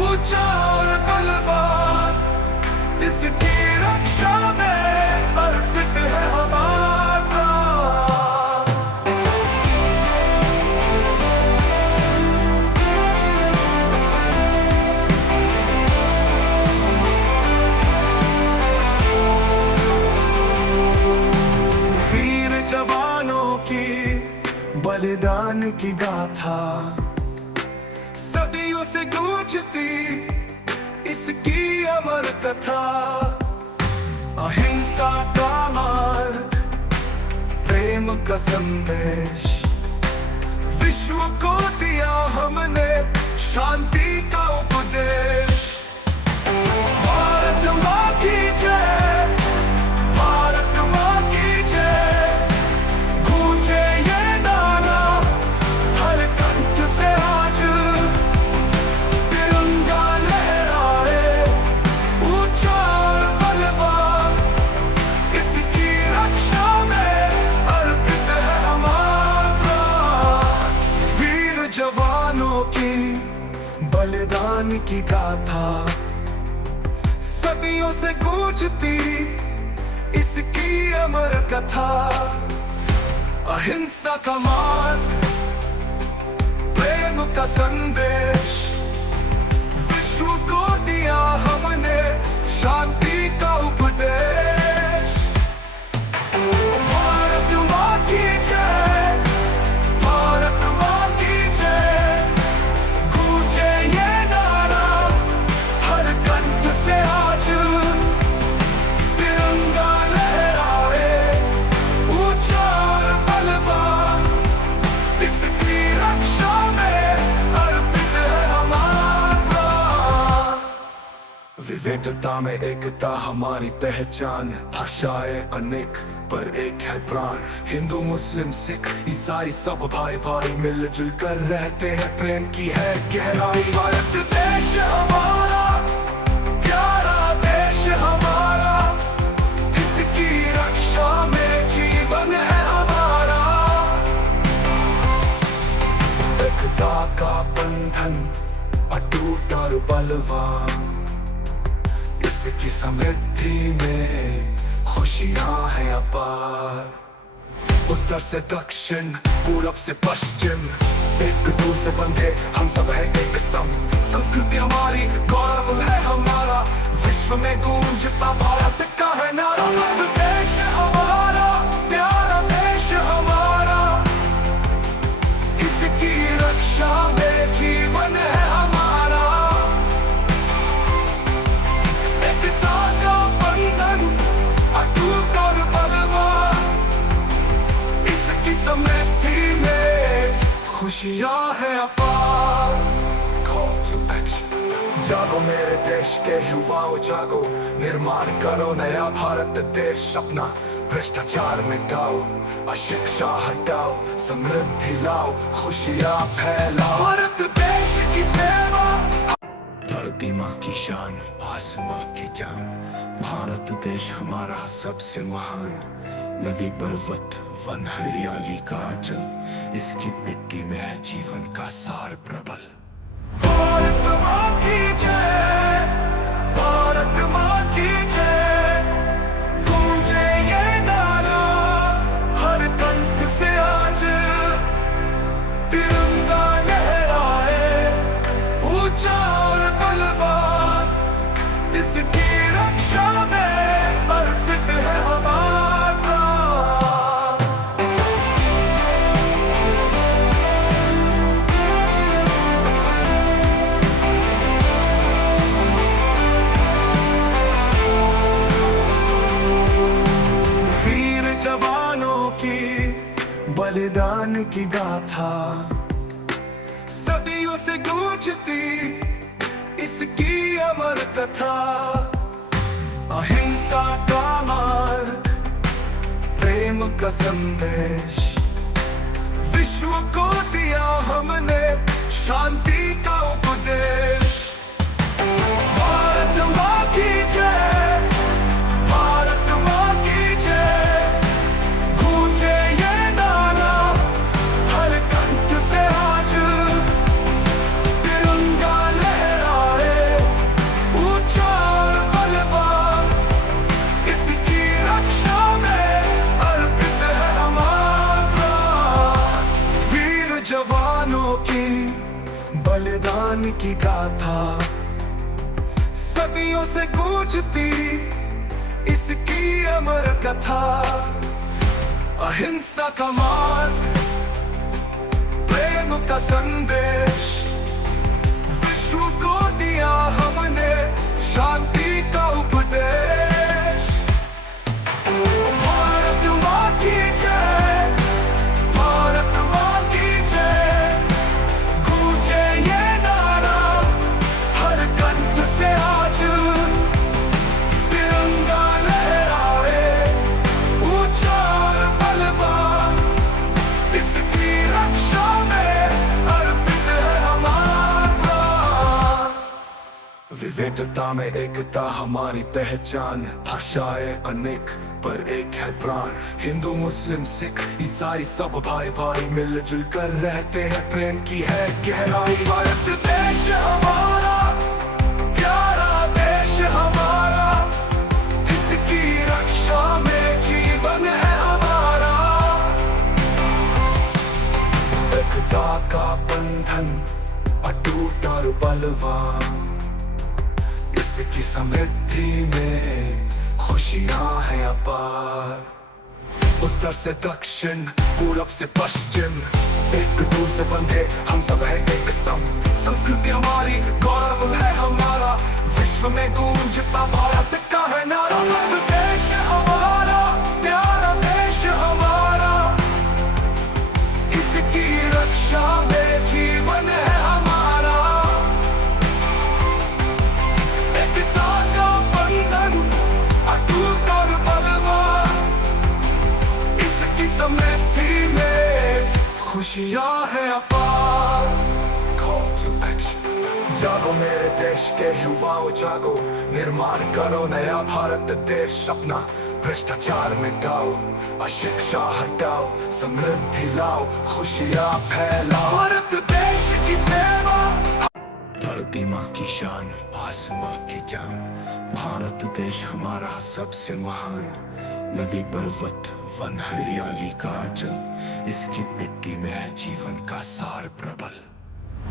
ऊंचा और बलवान, इसकी रक्षा में अर्पित है हमारा। वीर जवानों की बलिदान की गाथा, सदियों से गूंजती इसकी अमर कथा। अहिंसा का मार्ग, प्रेम का संदेश, विश्व को दिया हमने शांति का उपदेश। भारत माँ की जय, भारत माँ की जय, गूंजे ये नारा हर कंठ से आज। तिरंगा लहराए ऊंचा और बलवान, इसकी रक्षा में अर्पित है हमारा। वीर जवानों की बलिदान की गाथा, सदियों से गूंजती इसकी अमर कथा। अहिंसा का मार्ग, प्रेम का संदेश, विश्व को दिया हमने विविधता में एकता हमारी पहचान, भाषाएं अनेक पर एक है प्राण। हिंदू मुस्लिम सिख ईसाई सब भाई भाई मिलजुल कर रहते हैं, प्रेम की है गहराई। भारत देश हमारा प्यारा देश हमारा, इसकी रक्षा में जीवन है हमारा। एकता का बंधन अटूट और बलवान, इसकी समृद्धि में खुशियां हैं अपार। उत्तर से दक्षिण पूरब से पश्चिम एक दूर से बंधे हम सब है एक सम। संस्कृति हमारी गौरव है हमारा, विश्व में गूंजता भारत का है नारा। देश हमारा प्यारा देश हमारा, इसकी रक्षा में जीवन है हमारा। एकता का बंधन अटूट और बलवान, इसकी समृद्धि में खुशियां हैं अपार। Call to action। जागो मेरे देश के युवाओं जागो, निर्माण करो नया भारत देश अपना। भ्रष्टाचार मिटाओ, अशिक्षा हटाओ, समृद्धि लाओ, खुशियां फैलाओ। भारत देश की सेवा, धरती माँ की शान, आसमां की जान। भारत देश हमारा सबसे महान, नदी पर्वत वन हरियाली का अचल, इसकी मिट्टी में है जीवन का सार प्रबल। भारत माँ की जय, भारत माँ की जय, गूंजे ये नारा हर कंठ से आज। तिरंगा लहराए ऊंचा और बलवान, इसकी रक्षा में अर्पित है हमारा। जवानों की बलिदान की गाथा, सदियों से गूंजती इसकी अमर कथा। अहिंसा का मार्ग, प्रेम का संदेश, विश्व को दिया हमने शांति का उपदेश। भारत माँ की जय, भारत माँ की जय, गूंजे ये नारा हर कंठ से आज। तिरंगा लहराए ऊंचा और बलवान, इसकी रक्षा में अर्पित है हमारा। वीर जवानों की बलिदान की गाथा, सदियों से गूंजती इसकी अमर कथा। अहिंसा का मार्ग, प्रेम का संदेश, विश्व को दिया हमने शांति का उपदेश। भारत माँ की जय, भारत माँ की जय, गूंजे ये नारा हर कंठ से आज। तिरंगा लहराए ऊंचा और बलवान, इसकी रक्षा में अर्पित है हमारा। विविधता में एकता हमारी पहचान, भाषाएं अनेक पर एक है प्राण। हिंदू मुस्लिम सिख ईसाई सब भाई भाई मिलजुल कर रहते हैं, प्रेम की है गहराई। भारत देश हमारा प्यारा देश हमारा, इसकी रक्षा में जीवन है हमारा। एकता का बंधन अटूट और बलवान, इसकी समृद्धि में खुशियां हैं अपार। उत्तर से दक्षिण पूरब से पश्चिम एक दूर से बंधे हम सब है एक सम। संस्कृति हमारी गौरव है हमारा, विश्व में गूंजता भारत का है नारा। देश हमारा प्यारा देश हमारा, इसकी रक्षा में जीवन है हमारा। एकता खुशियाँ है अपार। Call to action। जागो मेरे देश के युवाओं जागो, निर्माण करो नया भारत देश अपना। भ्रष्टाचार मिटाओ, अशिक्षा हटाओ, समृद्धि लाओ, खुशियाँ फैलाओ। भारत देश की सेवा, धरती माँ की शान, आसमां की जान। भारत देश हमारा सबसे महान। नदी पर्वत वन हरियाली का जल, इसकी मिट्टी में है जीवन का सार प्रबल।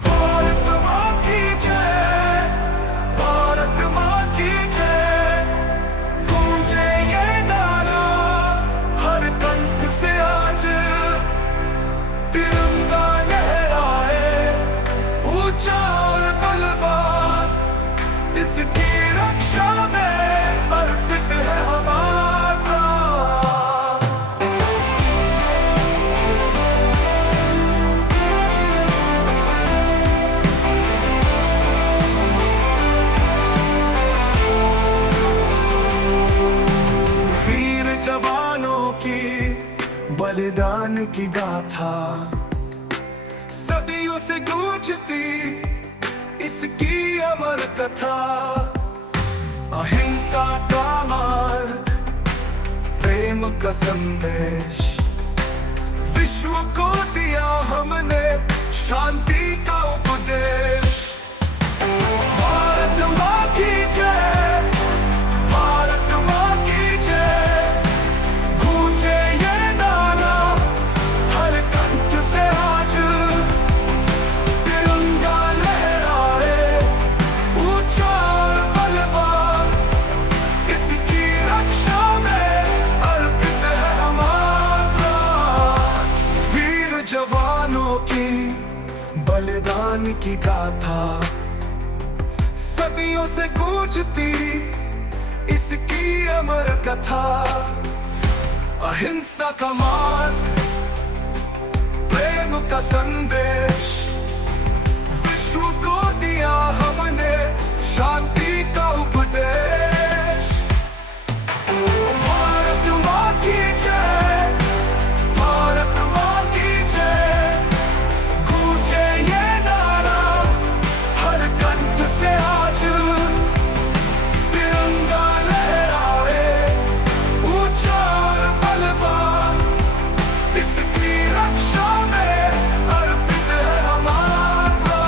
भारत माँ की जय, भारत माँ की जय, गूंजे ये नारा हर कंठ से आज। तिरंगा लहराए ऊंचा और बलवान, इसकी रक्षा में अर्पित है हमारा प्राण। वीर जवानों की बलिदान की गाथा, सदियों से गूंजती इसकी अमर कथा। अहिंसा का मार्ग, प्रेम का संदेश, विश्व को दिया हमने शांति का उपदेश। भारत माँ की जय, भारत माँ की जय, गूंजे ये नारा हर कंठ से आज। तिरंगा लहराए ऊंचा और बलवान, इसकी रक्षा में अर्पित है हमारा प्राण। वीर जवानों की बलिदान की गाथा, सदियों से गूंजती इसकी अमर कथा। अहिंसा का मार्ग, प्रेम का संदेश, विश्व को दिया हमने शांति का उपदेश। भारत माँ की जय, भारत माँ की जय, गूंजे ये नारा हर कंठ से आज। तिरंगा लहराए ऊंचा और बलवान, इसकी रक्षा में अर्पित है हमारा।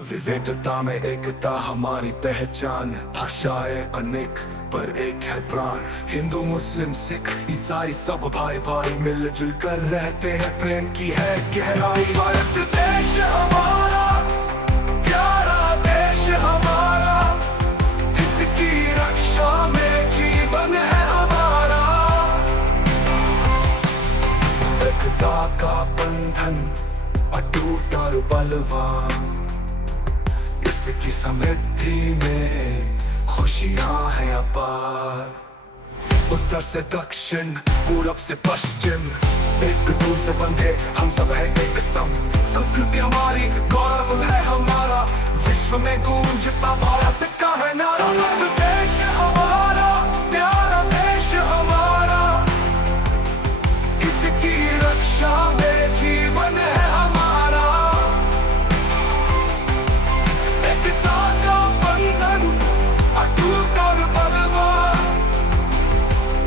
विविधता में एकता हमारी पहचान, भाषाएं अनेक पर एक है प्राण। हिंदू मुस्लिम सिख ईसाई सब भाई भाई मिलजुल कर रहते हैं, प्रेम की है गहराई। भारत देश हमारा, प्यारा देश हमारा, इसकी रक्षा में जीवन है हमारा। एकता का बंधन अटूट और बलवान, इसकी समृद्धि में खुशियाँ हैं अपार। उत्तर से दक्षिण, पूरब से पश्चिम, एक दूसरे बंधे हम सब हैं एक सम। संस्कृति हमारी, गौरव है हमारा, विश्व में गूंजता भारत का है नारा। भारत देश हमारा, प्यारा देश हमारा, इसकी रक्षा में जीवन है हमारा। एकता का बंधन अटूट और बलवान,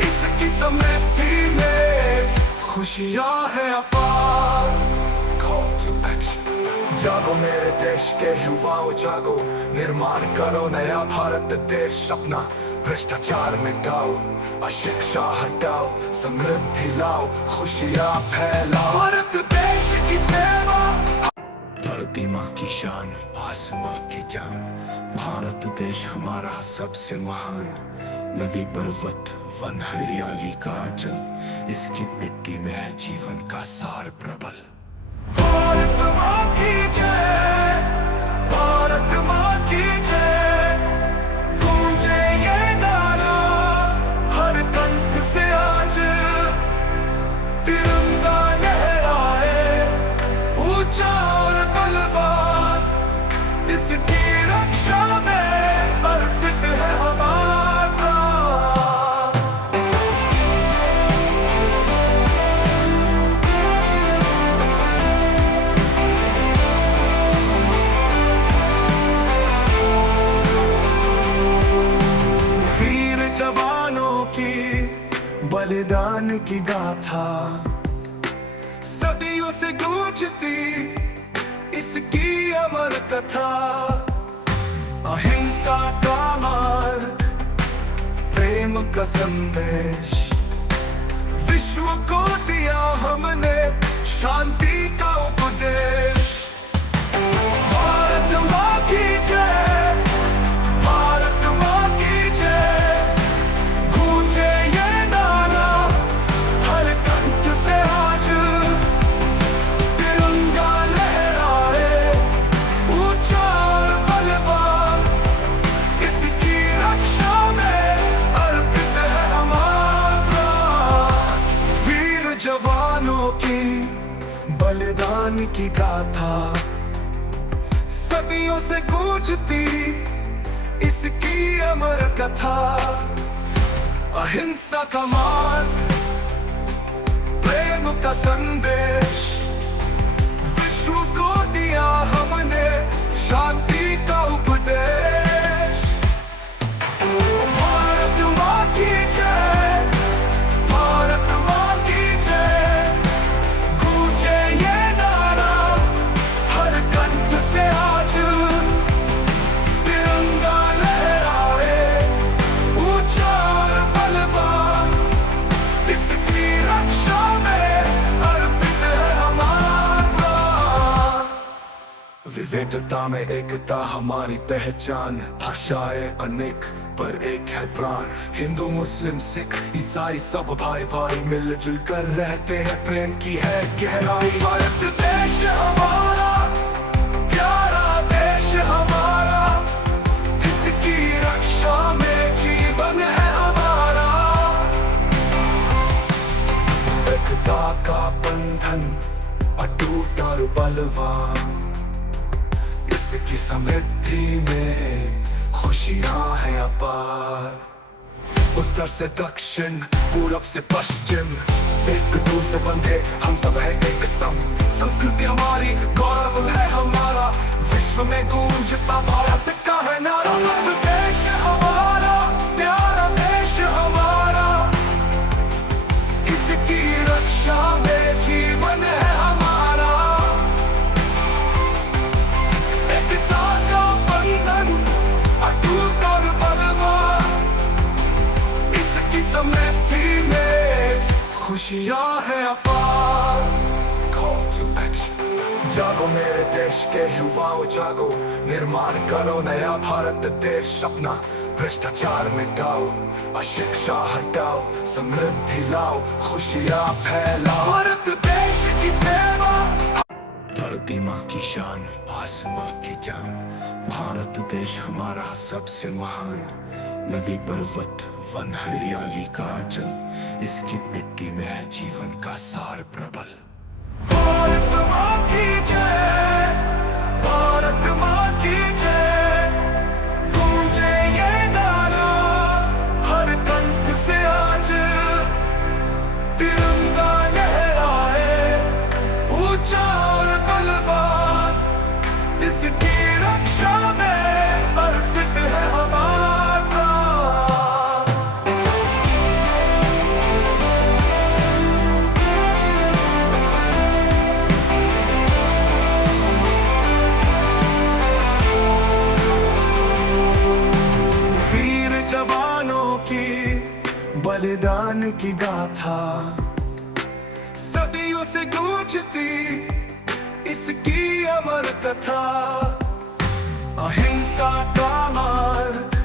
इसकी समृद्धि में खुशियाँ है अपार। Call to action। जागो मेरे देश के युवाओं जागो, निर्माण करो नया भारत देश अपना। भ्रष्टाचार मिटाओ, अशिक्षा हटाओ, समृद्धि लाओ, खुशियाँ फैलाओ। भारत देश की सेवा, धरती माँ की शान, आसमां की जान। भारत देश हमारा सबसे महान। नदी पर्वत वन हरियाली का जल, इसकी मिट्टी में है जीवन का सार प्रबल। भारत माँ की जय, भारत माँ की जय, गूंजे ये नारा हर कंठ से आज। तिरंगा लहराए ऊंचा और बलवान, इसकी रक्षा में अर्पित है हमारा प्राण। बलिदान की गाथा सदियों से गूंजती इसकी अमर कथा। अहिंसा का मार्ग, प्रेम का संदेश, विश्व को दिया हमने शांति का उपदेश। भारत माँ की जय, भारत माँ की जय, गूंजे ये नारा हर कंठ से आज। तिरंगा लहराए ऊंचा और बलवान, इसकी रक्षा में अर्पित है हमारा। वीर जवानों की बलिदान की गाथा सदियों से गूंजती इसकी अमर कथा। अहिंसा का मार्ग, प्रेम का संदेश, विश्व को दिया हमने शांति का उपदेश। भारत माँ की जय, भारत माँ की जय, गूंजे ये नारा हर कंठ से आज। तिरंगा लहराए ऊंचा और बलवान, इसकी रक्षा में अर्पित है हमारा। विविधता में एकता हमारी पहचान, भाषाएं अनेक पर एक है प्राण। हिंदू मुस्लिम सिख ईसाई सब भाई भाई मिलजुल कर रहते हैं, प्रेम की है गहराई। भारत देश हमारा, प्यारा देश हमारा, इसकी रक्षा में जीवन है हमारा। एकता का बंधन अटूट और बलवान, इसकी समृद्धि में खुशियां हैं अपार। उत्तर से दक्षिण, पूरब से पश्चिम, एक दूर से बंधे हम सब है एक संग। संस्कृति हमारी, गौरव है हमारा, विश्व में गूंजता भारत का है नारा। देश हमारा, प्यारा देश हमारा, इसकी रक्षा में जीवन है हमारा। एकता का बंधन अटूट और बलवान, इसकी समृद्धि में खुशियां हैं अपार। Call to action। जागो मेरे देश के युवाओं जागो, निर्माण करो नया भारत देश अपना। भ्रष्टाचार मिटाओ, अशिक्षा हटाओ, समृद्धि लाओ, खुशियां फैलाओ। भारत देश की सेवा, धरती माँ की शान, आसमां की जान। भारत देश हमारा सबसे महान, नदी पर्वत वन हरियाली का जल, इसकी मिट्टी में है जीवन का सार प्रबल। भारत माँ की जय, भारत माँ की जय, गूंजे ये नारा हर कंठ से आज। तिरंगा लहराए ऊंचा और बलवान, इसकी रक्षा में अर्पित है हमारा। वीर जवानों की बलिदान की गाथा सदियों से गूंजती इसकी अमर कथा। अहिंसा का मार्ग,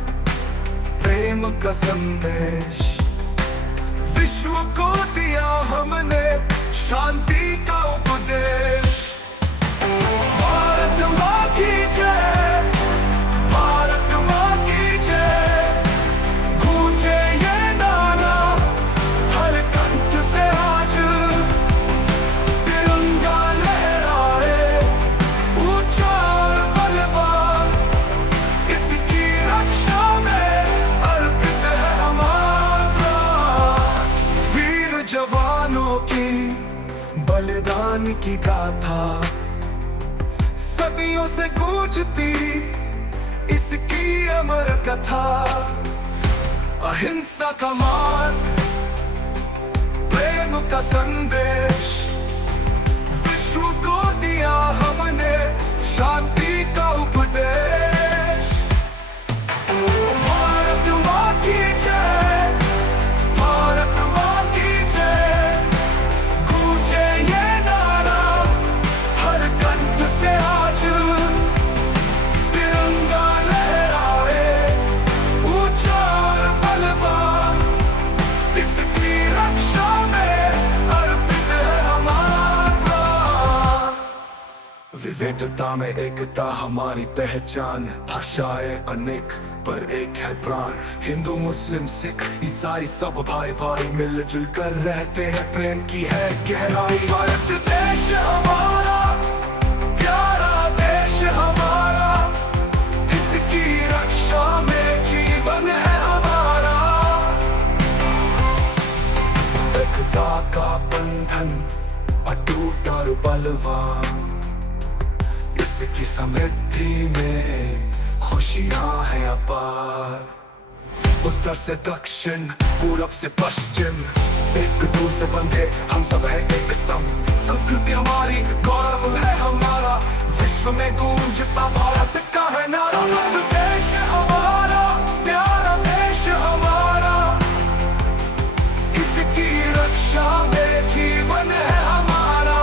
प्रेम का संदेश, विश्व को दिया हमने शांति का उपदेश। भारत माँ की जय, भारत माँ की जय, गूंजे ये नारा हर कंठ से आज। तिरंगा लहराए ऊंचा और बलवान, इसकी रक्षा में अर्पित है हमारा। वीर जवानों की बलिदान की गाथा सदियों से गूंजती इसकी अमर कथा। अहिंसा का मार्ग, का संदेश विश्व को दिया हमने शांति का उपदेश। भारत माँ की जय, भारत माँ की जय, गूंजे ये नारा हर कंठ से आज। तिरंगा लहराए ऊंचा और बलवान, इसकी रक्षा में अर्पित है हमारा प्राण। विविधता में एकता हमारी पहचान, भाषाएं अनेक पर एक है प्राण। हिंदू मुस्लिम सिख ईसाई सब भाई भाई मिलजुल कर रहते हैं, प्रेम की है गहराई। भारत देश हमारा, प्यारा देश हमारा, इसकी रक्षा में जीवन है हमारा। एकता का बंधन अटूट और बलवान, इसकी समृद्धि में खुशियां हैं अपार। उत्तर से दक्षिण, पूरब से पश्चिम, एक दूर से बंधे हम सब है एक सम। संस्कृति हमारी, गौरव है हमारा, विश्व में गूंजता भारत का है नारा। भारत देश हमारा, प्यारा देश हमारा, इसकी रक्षा में जीवन है हमारा।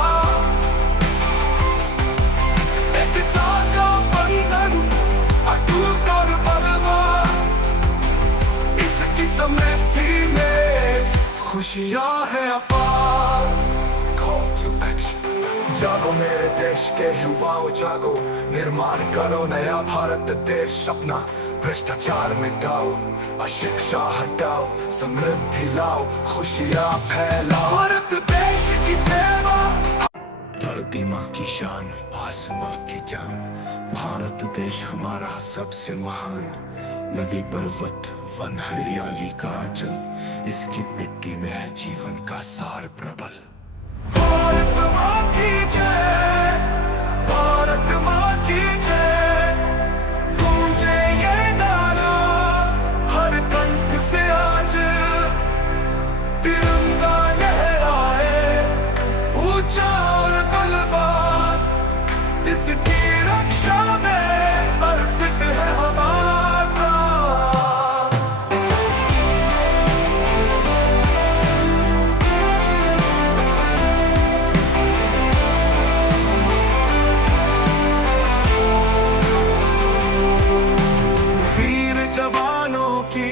एकता का बंधन अटूट और बलवान, इसकी समृद्धि में खुशियां हैं अपार। Call to action। जागो मेरे देश के युवाओं जागो, निर्माण करो नया भारत देश अपना। भ्रष्टाचार मिटाओ, अशिक्षा हटाओ, समृद्धि लाओ, खुशियां फैलाओ। भारत देश की सेवा, धरती माँ की शान, आसमां की जान। भारत देश हमारा सबसे महान, नदी पर्वत वन हरियाली का अचल, इसकी मिट्टी में है जीवन का सार प्रबल। भारत माँ की जय, भारत माँ की जय, गूंजे ये नारा हर कंठ से आज। तिरंगा लहराए ऊंचा और बलवान, इसकी रक्षा में अर्पित है हमारा प्राण। वीर जवानों की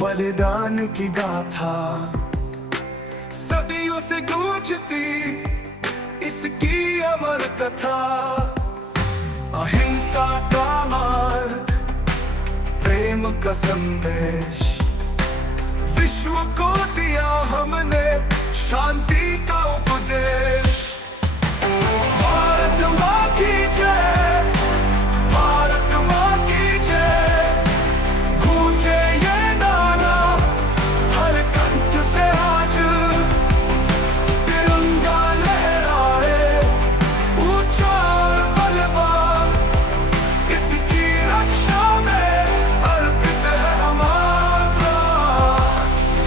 बलिदान की गाथा, सदियों से गूंजती इसकी अमर कथा। अहिंसा का मार्ग, प्रेम का संदेश, विश्व को दिया हमने शांति का उपदेश। भारत माँ की जय, भारत माँ की जय, गूंजे ये नारा हर कंठ से आज। तिरंगा लहराए ऊंचा और बलवान, इसकी रक्षा में अर्पित है हमारा प्राण।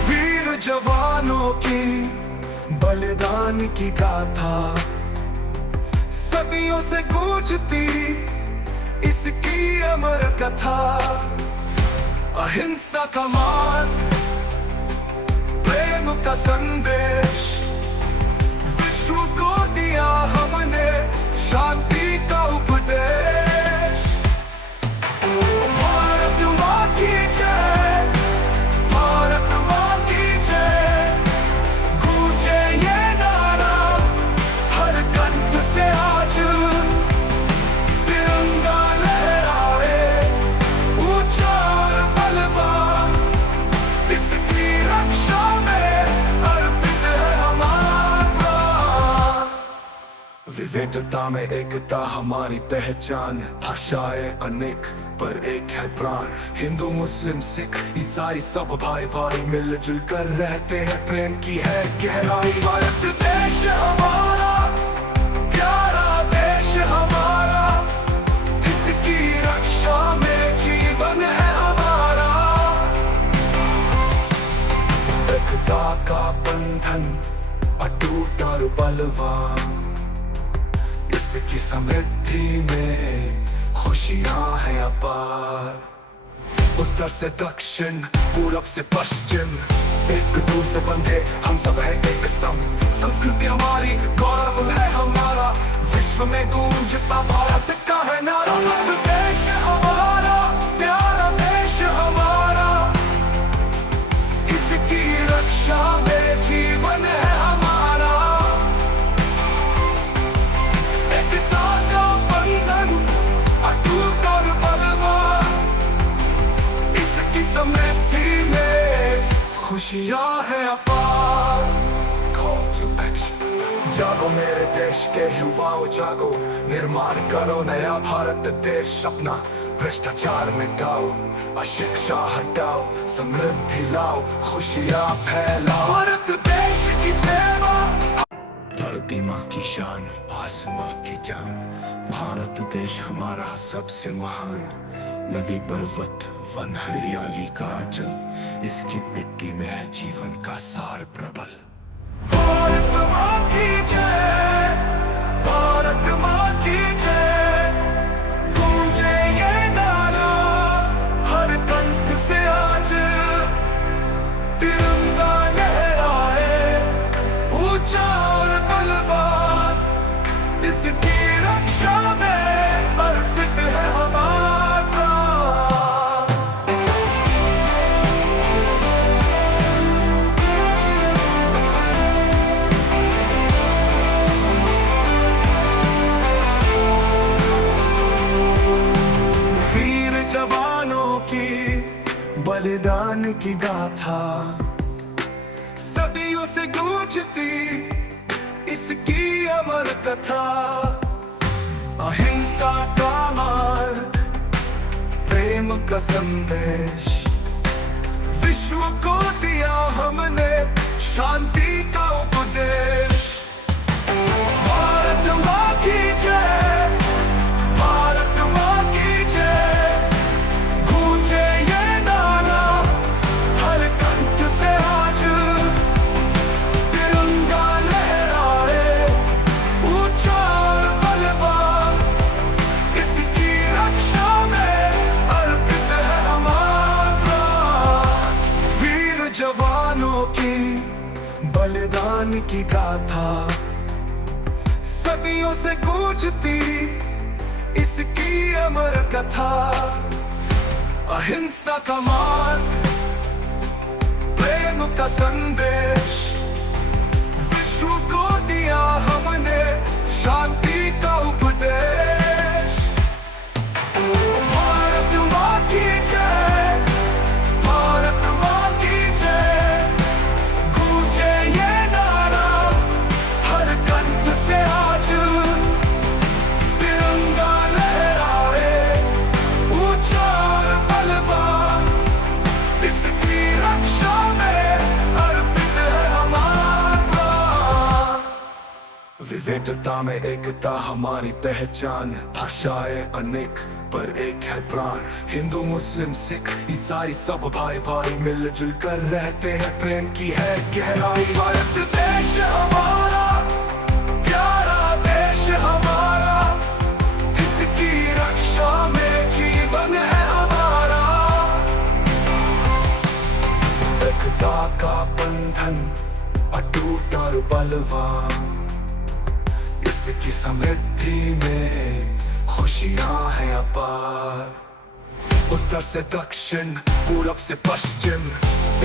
वीर जवानों की बलिदान की गाथा, सदियों से गूंजती इसकी अमर कथा। अहिंसा का मार्ग, प्रेम का संदेश, विश्व को दिया हमने शांति का उपदेश। भारत माँ की जय, भारत माँ की जय, गूंजे ये नारा हर कंठ से आज। तिरंगा लहराए ऊंचा और बलवान, इसकी रक्षा में अर्पित है हमारा प्राण। विविधता में एकता हमारी पहचान, भाषाएं अनेक पर एक है प्राण। हिंदू मुस्लिम सिख ईसाई सब भाई भाई मिलजुल कर रहते हैं, प्रेम की है गहराई। भारत देश हमारा, प्यारा देश हमारा, इसकी रक्षा में जीवन है हमारा। एकता का बंधन अटूट और बलवान। इसकी समृद्धि में खुशियां हैं अपार। उत्तर से दक्षिण, पूरब से पश्चिम, एक दूसरे बंधे हम सब है एक सम। संस्कृति हमारी, गौरव है हमारा, विश्व में गूंजता भारत का है नारा। देश हमारा, प्यारा देश हमारा, इसकी रक्षा में जीवन है हमारा। एकता का बंधन अटूट और बलवान। इसकी समृद्धि में खुशियां हैं अपार। Call to action। जागो मेरे देश के युवाओं जागो, निर्माण करो नया भारत देश अपना। भ्रष्टाचार मिटाओ, अशिक्षा हटाओ, समृद्धि लाओ, खुशियां फैलाओ। भारत देश की सेवा, धरती माँ की शान, आसमां की जान। भारत देश हमारा सबसे महान। नदी पर्वत वन हरियाली का जल, इसकी मिट्टी में है जीवन का सार प्रबल। भारत माँ की जय, भारत माँ की जय, गूंजे ये नारा हर कंठ से आज। तिरंगा लहराए ऊंचा और बलवान, इसकी रक्षा में अर्पित है हमारा। जवानों की बलिदान की गाथा, सदियों से गूंजती इसकी अमर कथा। अहिंसा का मार्ग, प्रेम का संदेश, विश्व को दिया हमने शांति का उपदेश। भारत माँ की जय, भारत माँ की जय, गूंजे ये नारा हर कंठ से आज। तिरंगा लहराए ऊंचा और बलवान, इसकी रक्षा में अर्पित है हमारा। वीर जवानों की बलिदान की गाथा, सदियों से गूंजती इसकी अमर कथा। अहिंसा का मार्ग, प्रेम का संदेश, विश्व को दिया हमने शांति का उपदेश। भारत माँ की जय, भारत माँ की जय, गूंजे ये नारा हर कंठ से आज। तिरंगा लहराए ऊंचा और बलवान, इसकी रक्षा में अर्पित है हमारा। विविधता में एकता हमारी पहचान, भाषाएं अनेक पर एक है प्राण। हिंदू मुस्लिम सिख ईसाई सब भाई भाई मिलजुल कर रहते हैं, प्रेम की है गहराई। भारत देश हमारा, प्यारा देश हमारा, इसकी रक्षा में जीवन है हमारा। एकता का बंधन अटूट और बलवान, इसकी समृद्धि में खुशियां हैं अपार। उत्तर से दक्षिण, पूरब से पश्चिम,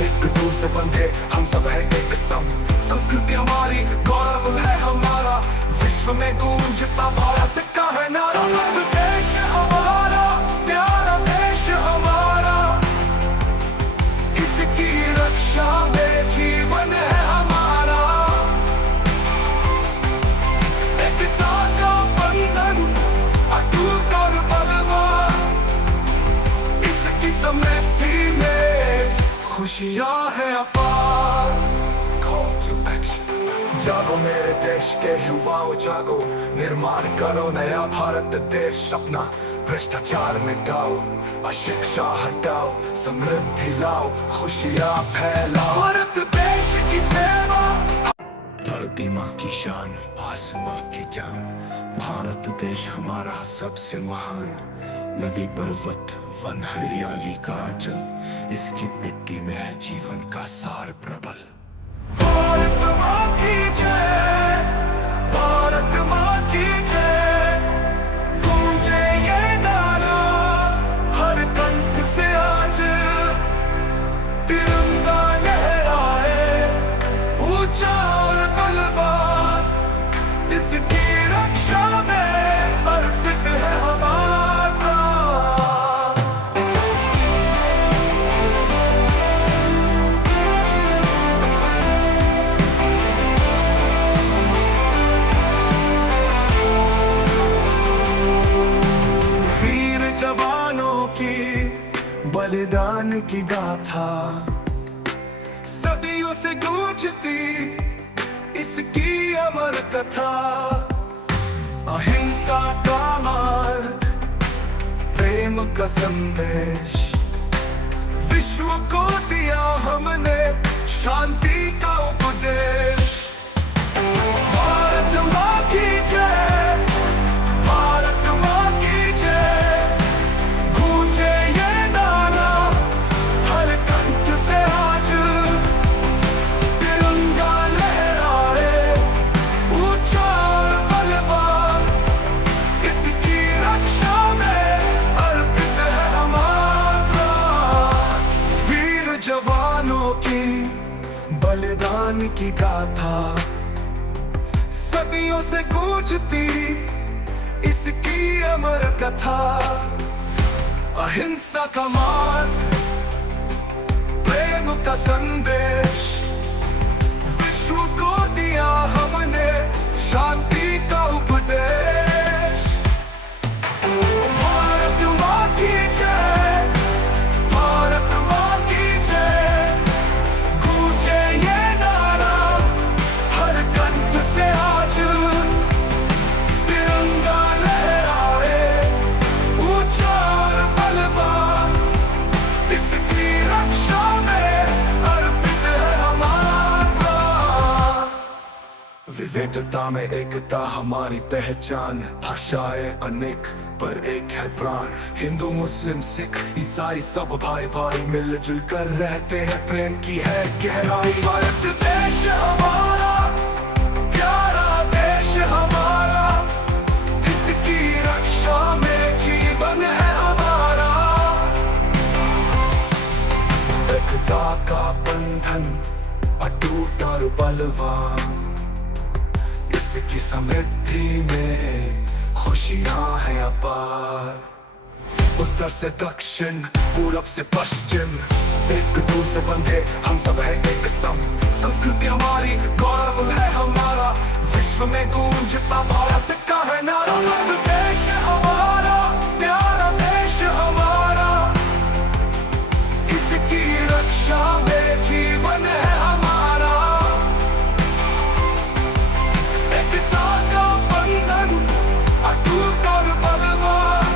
एक दूसरे बंधे हम सब है एक सम। संस्कृति हमारी, गौरव है हमारा, विश्व में गूंजता भारत का है नारा। देश हमारा, प्यारा देश हमारा, इसकी रक्षा में जीवन है हमारा। एकता का बंधन अटूट और बलवान, इसकी समृद्धि में खुशियां हैं अपार। Call to action। जागो मेरे देश के युवाओं जागो, निर्माण करो नया भारत देश अपना। भ्रष्टाचार मिटाओ, अशिक्षा हटाओ, समृद्धि लाओ, खुशियां फैलाओ। भारत देश की सेवा, धरती माँ की शान, आसमां की जान, भारत देश हमारा सबसे महान। नदी पर्वत वन हरियाली का जल, इसकी मिट्टी में है जीवन का सार प्रबल। भारत माँ की जय, भारत माँ की जय, गूंजे ये नारा हर कंठ से आज। तिरंगा लहराए ऊंचा और बलवान, इसकी रक्षा में अर्पित है हमारा प्राण। वीर जवानों की बलिदान की गाथा, सदियों से गूंजती इसकी अमर कथा। अहिंसा का मार्ग, प्रेम का संदेश, विश्व को दिया हमने शांति का उपदेश। भारत माँ की जय, भारत माँ की जय, गूंजे ये नारा हर कंठ से आज। तिरंगा लहराए ऊंचा और बलवान, इसकी रक्षा में अर्पित है हमारा। वीर जवानों की बलिदान की गाथा, सदियों से गूंजती इसकी अमर कथा। अहिंसा का मार्ग, प्रेम का संदेश, विश्व को दिया हमने शांति का उपदेश। भारत माँ की जय, भारत माँ की जय, गूंजे ये नारा हर कंठ से आज। तिरंगा लहराए ऊंचा और बलवान, इसकी रक्षा में अर्पित है हमारा। विविधता में एकता हमारी पहचान, भाषाएं अनेक पर एक है प्राण। हिंदू मुस्लिम सिख ईसाई सब भाई भाई मिलजुल कर रहते हैं, प्रेम की है गहराई। भारत देश हमारा, प्यारा देश हमारा, इसकी रक्षा में जीवन है हमारा। एकता का बंधन अटूट और बलवान, इसकी समृद्धि में खुशियां हैं अपार। उत्तर से दक्षिण, पूरब से पश्चिम, एक दूर से बंधे हम सब है एक सम। संस्कृति हमारी, गौरव है हमारा, विश्व में गूंजता भारत का है नारा। भारत देश हमारा, प्यारा देश हमारा, इसकी रक्षा में जीवन है हमारा। एकता का बंधन अटूट और बलवान,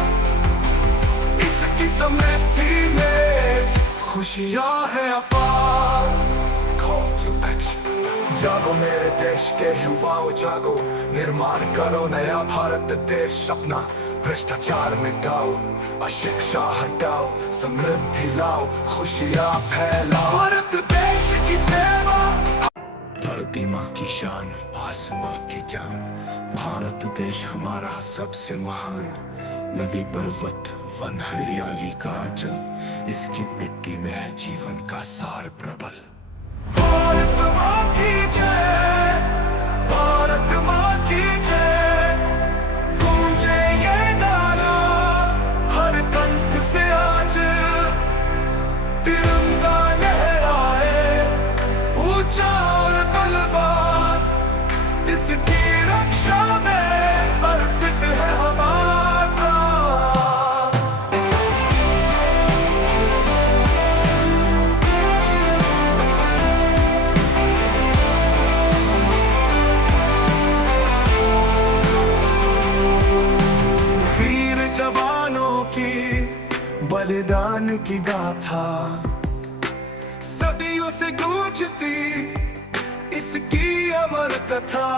इसकी समृद्धि में खुशियां हैं अपार। Call to action। जागो मेरे देश के युवाओं जागो, निर्माण करो नया भारत देश अपना। भ्रष्टाचार मिटाओ, अशिक्षा हटाओ, समृद्धि लाओ, खुशियां फैलाओ। भारत देश की सेवा, धरती माँ की शान, आसमां की जान, भारत देश हमारा सबसे महान। नदी पर्वत वन हरियाली का जल, इसकी मिट्टी में है जीवन का सार प्रबल। भारत माँ की जय, भारत माँ की जय, गूंजे ये नारा हर कंठ से आज। तिरंगा लहराए ऊंचा और बलवान, इसकी रक्षा में अर्पित है हमारा प्राण। वीर जवानों की बलिदान की गाथा, सदियों से गूंजती इसकी अमर कथा।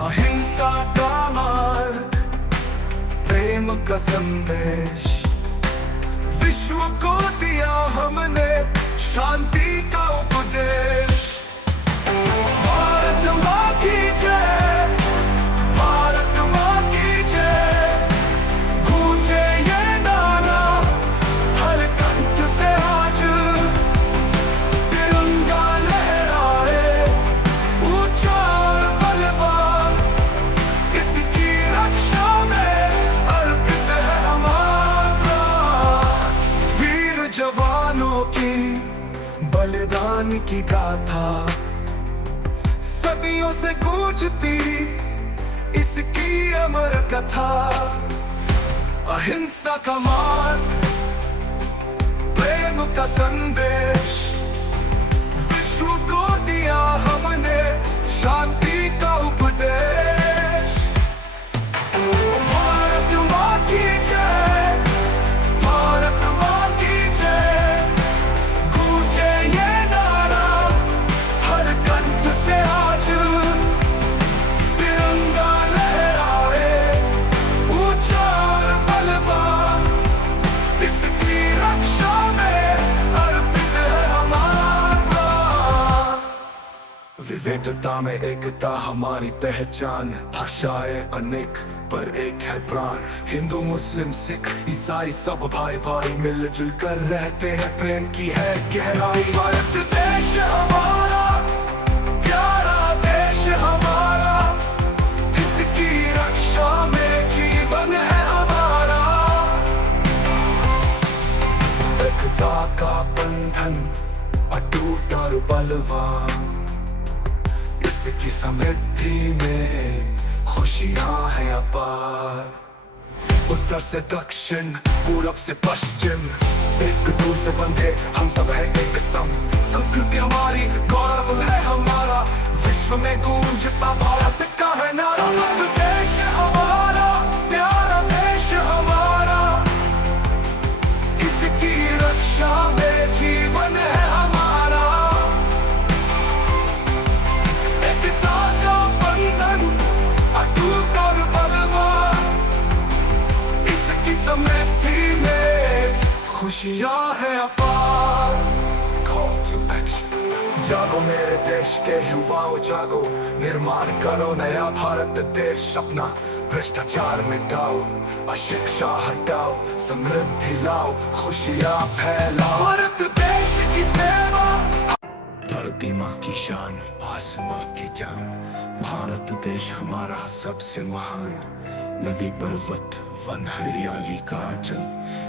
अहिंसा का मार्ग, प्रेम का संदेश, विश्व को दिया हमने शांति का उपदेश। भारत माँ की जय, भारत माँ की जय, गूंजे ये नारा हर कंठ से आज। तिरंगा लहराए ऊंचा और बलवान, इसकी रक्षा में अर्पित है हमारा। वीर जवानों की बलिदान की गाथा, सदियों से गूंजती इसकी अमर कथा। अहिंसा का मार्ग, प्रेम का संदेश, विश्व को दिया हमने शांति का उपदेश। भारत माँ की जय, भारत माँ की जय, गूंजे ये नारा हर कंठ से आज। तिरंगा लहराए ऊंचा और बलवान, इसकी रक्षा में अर्पित है हमारा। विविधता में एकता हमारी पहचान, भाषाएं अनेक पर एक है प्राण। हिंदू मुस्लिम सिख ईसाई सब भाई भाई मिलजुल कर रहते हैं, प्रेम की है गहराई। भारत देश हमारा, प्यारा देश हमारा, इसकी रक्षा में जीवन है हमारा। एकता का बंधन अटूट और बलवान, इसकी समृद्धि में खुशियां हैं अपार। उत्तर से दक्षिण, पूरब से पश्चिम, एक दूर से बंधे हम सब है एक संग। संस्कृति हमारी, गौरव है हमारा, विश्व में गूंजता भारत का है नारा। भारत देश हमारा, प्यारा देश हमारा, इसकी रक्षा में जीवन है हमारा। एकता का बंधन अटूट और बलवान, इसकी समृद्धि में खुशियां हैं अपार। Call to action। जागो मेरे देश के युवाओं जागो, निर्माण करो नया भारत देश अपना। भ्रष्टाचार मिटाओ, अशिक्षा हटाओ, समृद्धि लाओ, खुशियां फैलाओ। भारत देश की सेवा, धरती माँ की शान, आसमां की जान। भारत देश हमारा सबसे महान, नदी पर्वत वन हरियाली का जल,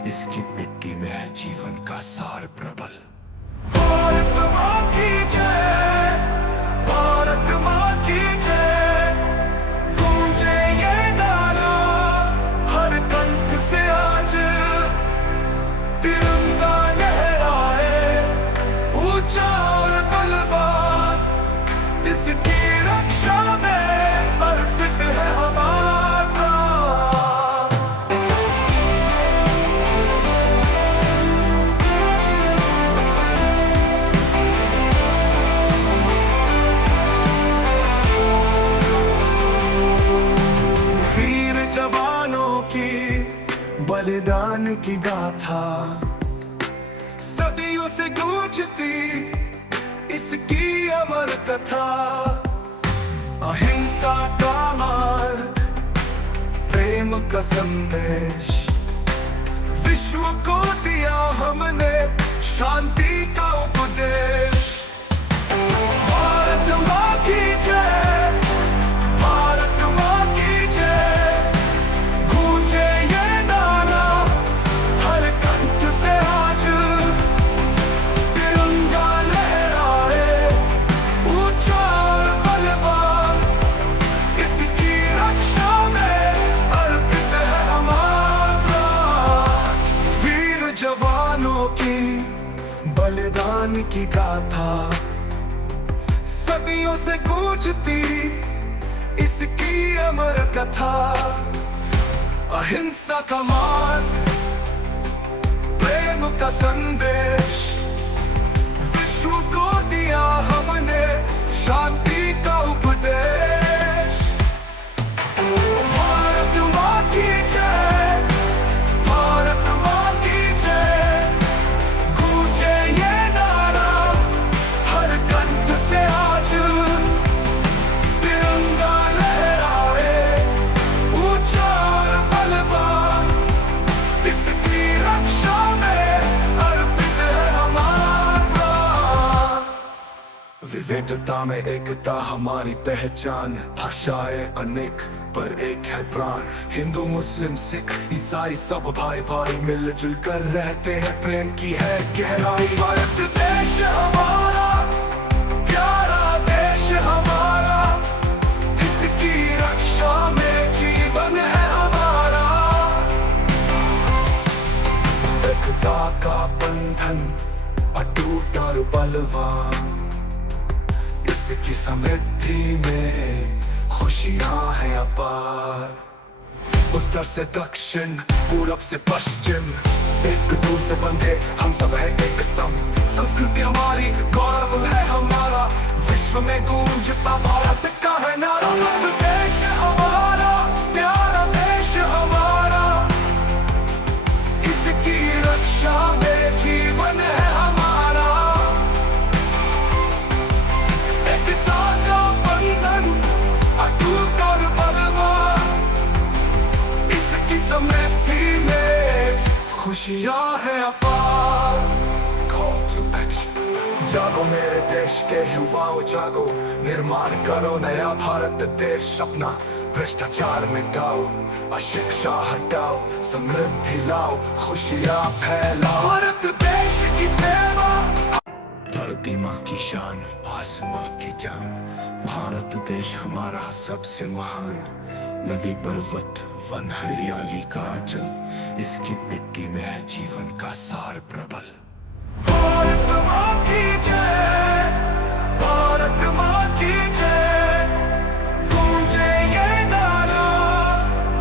इसकी मिट्टी में है जीवन का सार प्रबल। भारत माँ की जय, भारत माँ की जय, गूंजे ये नारा हर कंठ से आज। तिरंगा लहराए ऊंचा और बलवान, इसकी रक्षा में अर्पित है हमारा। वीर जवानों की बलिदान की गाथा, सदियों से गूंजती इसकी अमर कथा। अहिंसा का मार्ग, प्रेम का संदेश, विश्व को दिया हमने शांति का उपदेश। भारत माँ की जय, भारत माँ की जय, गूंजे ये नारा हर कंठ से आज। तिरंगा लहराए ऊंचा और बलवान, इसकी रक्षा में अर्पित है हमारा। वीर जवानों की बलिदान की गाथा, सदियों से गूंजती इसकी अमर कथा। अहिंसा का मार्ग, प्रेम का संदेश, विश्व को दिया हमने विविधता में एकता हमारी पहचान, भाषाएं अनेक पर एक है प्राण। हिंदू मुस्लिम सिख ईसाई सब भाई भाई मिलजुल कर रहते हैं, प्रेम की है गहराई। भारत देश हमारा प्यारा देश हमारा, इसकी रक्षा में जीवन है हमारा। एकता का बंधन अटूट और बलवान, इसकी समृद्धि में खुशियां हैं अपार। उत्तर से दक्षिण पूरब से पश्चिम एक दूसरे बंधे हम सब है एक सम। संस्कृति हमारी गौरव है हमारा, विश्व में गूंजता भारत का है नारा। देश हमारा प्यारा देश हमारा, इसकी रक्षा में जीवन है हमारा। एकता का बंधन अटूट और बलवान, इसकी समृद्धि में खुशियां हैं अपार। Call to action। जागो मेरे देश के युवाओं जागो, निर्माण करो नया भारत देश अपना। भ्रष्टाचार मिटाओ, अशिक्षा हटाओ, समृद्धि लाओ, खुशियां फैलाओ। भारत देश की सेवा, धरती माँ की शान, आसमां की जान। भारत देश हमारा सबसे महान, नदी पर्वत वन हरियाली का जल, इसकी मिट्टी में है जीवन का सार प्रबल। भारत माँ की जय, भारत माँ की जय, गूंजे ये नारा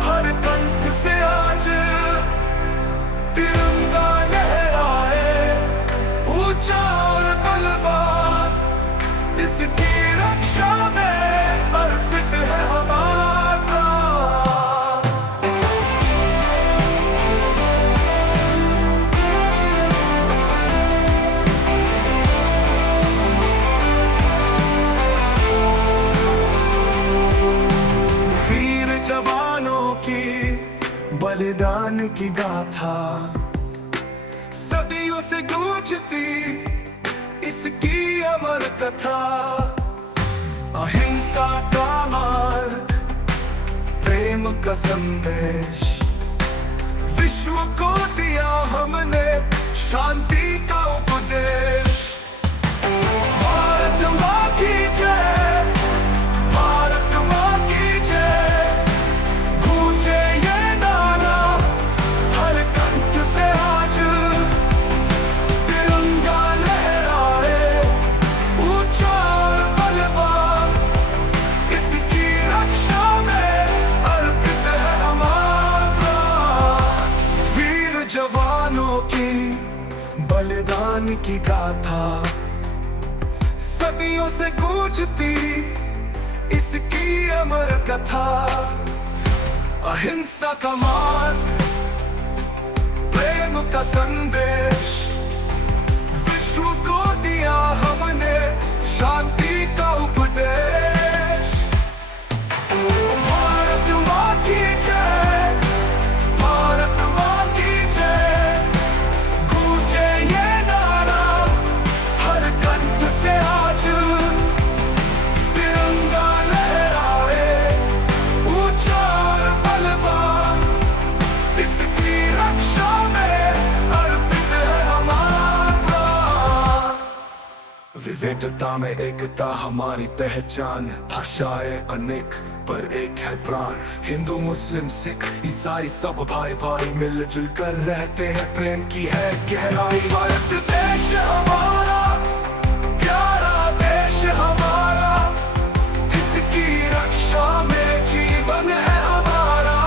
हर कंठ से आज। तिरंगा लहराए ऊंचा और बलवान, इसकी रक्षा में अर्पित है हमारा। जवानों की बलिदान की गाथा, सदियों से गूंजती इसकी अमर कथा। अहिंसा का मार्ग, प्रेम का संदेश, विश्व को दिया हमने शांति का उपदेश। भारत माँ की जय, भारत माँ की जय, जवानों की बलिदान की गाथा, सदियों से गूंजती इसकी अमर कथा। अहिंसा का मार्ग, प्रेम का संदेश, विश्व को दिया हमने शांति का उपदेश। भारत माँ की जय, भारत माँ की जय, गूंजे ये नारा हर कंठ से आज। तिरंगा लहराए ऊंचा और बलवान, इसकी रक्षा में अर्पित है हमारा। विविधता में एकता हमारी पहचान, भाषाएं अनेक पर एक है प्राण। हिंदू मुस्लिम सिख ईसाई सब भाई भाई मिलजुल कर रहते हैं, प्रेम की है गहराई। भारत देश हमारा प्यारा देश हमारा, इसकी रक्षा में जीवन है हमारा।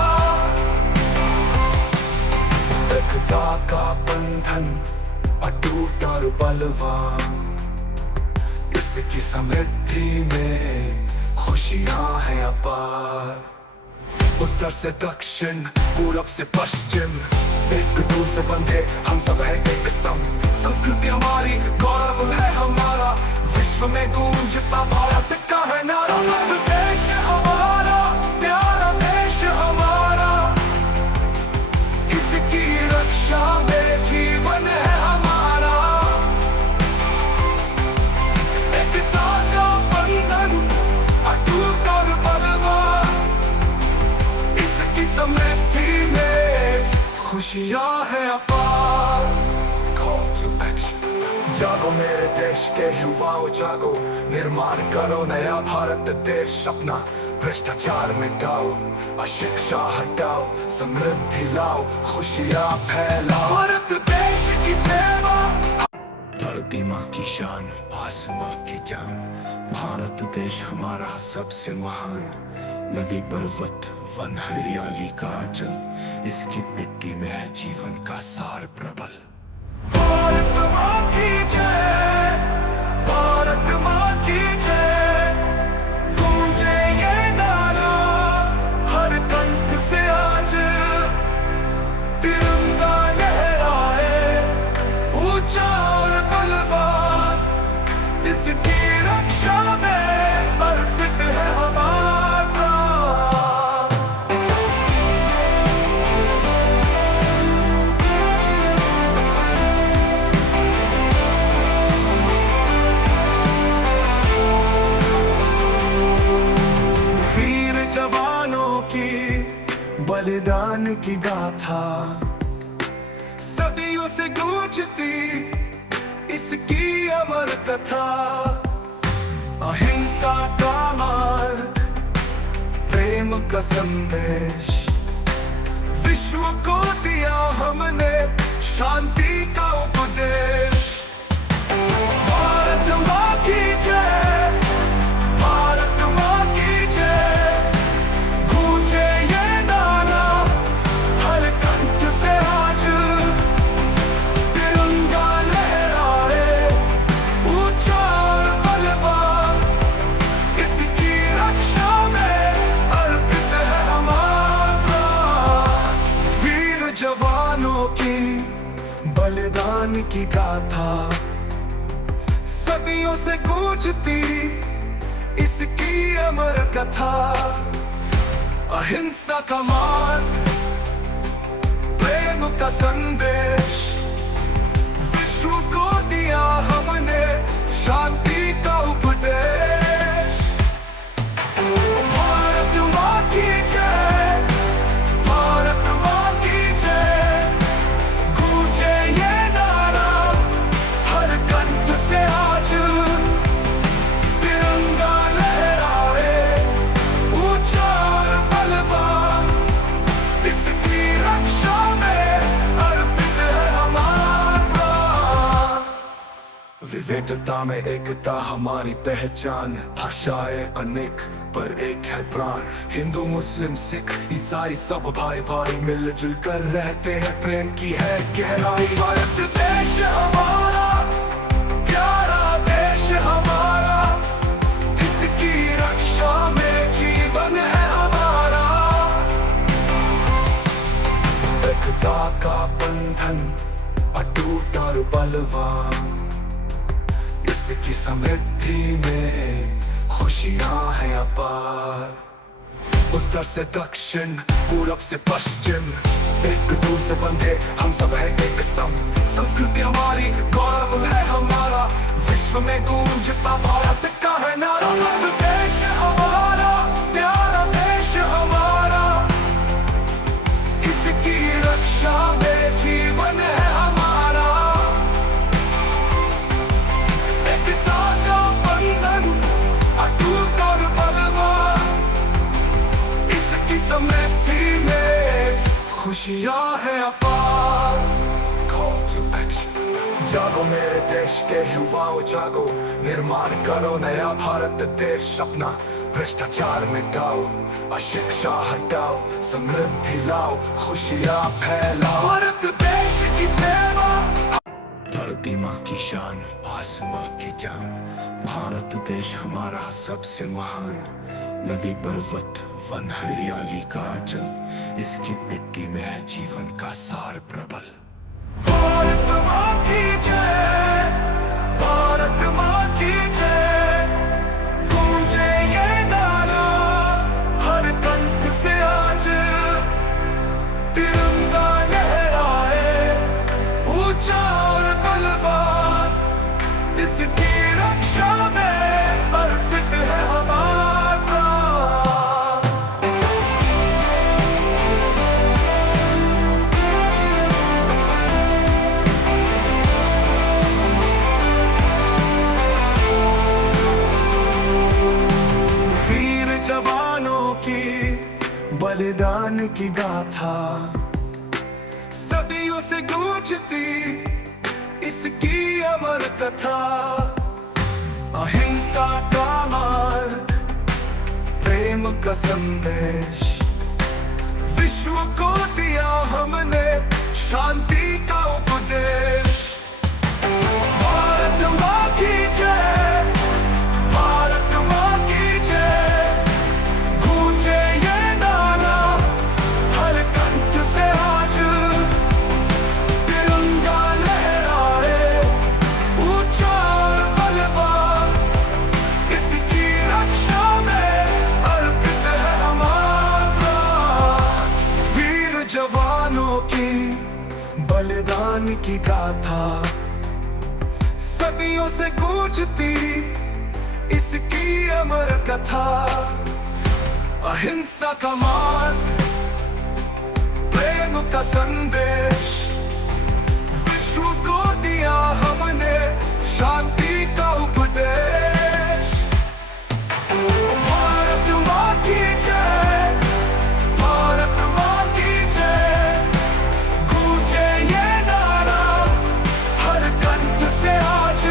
एकता का बंधन अटूट और बलवान, इसकी समृद्धि में खुशियां हैं अपार। उत्तर से दक्षिण पूरब से पश्चिम एक दूसरे बंधे हम सब है एक सम। संस्कृति हमारी गौरव है हमारा, विश्व में गूंजता भारत का है नारा। देश हमारा प्यारा देश हमारा, इसकी रक्षा में जीवन है हमारा। एकता का खुशियाँ है अपार। Call to action। जागो मेरे देश के युवाओं जागो, निर्माण करो नया भारत देश अपना। भ्रष्टाचार मिटाओ, अशिक्षा हटाओ, समृद्धि लाओ, खुशियाँ फैलाओ। भारत देश की सेवा, धरती माँ की शान, आसमां की जान। भारत देश हमारा सबसे महान, नदी पर्वत वन हरियाली का जल, इसकी मिट्टी में है जीवन का सार प्रबल। भारत माँ की जय, भारत माँ की जय, गूंजे ये नारा हर कंठ से आज। तिरंगा लहराए ऊंचा और बलवान, इसकी रक्षा में अर्पित है हमारा प्राण। वीर जवानों की बलिदान की गाथा, सदियों से गूंजती इसकी अमर कथा। अहिंसा का मार्ग, प्रेम का संदेश, विश्व को दिया हमने शांति का उपदेश। भारत माँ की जय, भारत माँ की जय, गूंजे ये नारा हर कंठ से आज। तिरंगा लहराए ऊंचा और बलवान, इसकी रक्षा में अर्पित है हमारा। वीर जवानों की बलिदान की गाथा, सदियों से गूंजती इसकी अमर कथा। अहिंसा का मार्ग, प्रेम का संदेश, विश्व को दिया हमने शांति का उपदेश। भारत माँ की जय, भारत माँ की जय, गूंजे ये नारा हर कंठ से आज। तिरंगा लहराए ऊंचा और बलवान, इसकी रक्षा में अर्पित है हमारा प्राण। विविधता में एकता हमारी पहचान, भाषाएं अनेक पर एक है प्राण। हिंदू मुस्लिम सिख ईसाई सब भाई भाई मिलजुल कर रहते हैं, प्रेम की है गहराई। भारत देश हमारा, प्यारा देश हमारा, इसकी रक्षा में जीवन है हमारा। एकता का बंधन अटूट और बलवान, इसकी समृद्धि में खुशियाँ हैं अपार। उत्तर से दक्षिण, पूरब से पश्चिम, एक दूर से बंधे हम सब है एक सम। संस्कृति हमारी, गौरव है हमारा, विश्व में गूंजता भारत का है नारा। भारत देश हमारा, प्यारा देश हमारा, इसकी रक्षा में जीवन है हमारा। एकता का बंधन अटूट और बलवान, इसकी समृद्धि में खुशियाँ है अपार। Call to action। जागो मेरे देश के युवाओं जागो, निर्माण करो नया भारत देश अपना। भ्रष्टाचार मिटाओ, अशिक्षा हटाओ, समृद्धि लाओ, खुशियाँ फैलाओ। भारत देश की सेवा, धरती माँ की शान, आसमां की जान। भारत देश हमारा सबसे महान, नदी पर्वत वन हरियाली का जल, इसकी मिट्टी में है जीवन का सार प्रबल। भारत माँ की जय, भारत माँ की जय, गूंजे ये नारा हर कंठ से आज। तिरंगा लहराए ऊंचा और बलवान, इसकी रक्षा में अर्पित है हमारा प्राण। की गाथा सदियों से गूंजती इसकी अमर कथा। अहिंसा का मार्ग, प्रेम का संदेश, विश्व को दिया हमने शांति का उपदेश। भारत माँ की जय, भारत माँ की जय, गूंजे ये नारा हर कंठ से आज। तिरंगा लहराए ऊंचा और बलवान, इसकी रक्षा में अर्पित है हमारा। वीर जवानों की बलिदान की गाथा सदियों से गूंजती इसकी अमर कथा। अहिंसा का मार्ग, प्रेम का संदेश, विश्व को दिया हमने शांति का उपदेश। भारत माँ की जय, भारत माँ की जय, गूंजे ये नारा हर कंठ से आज।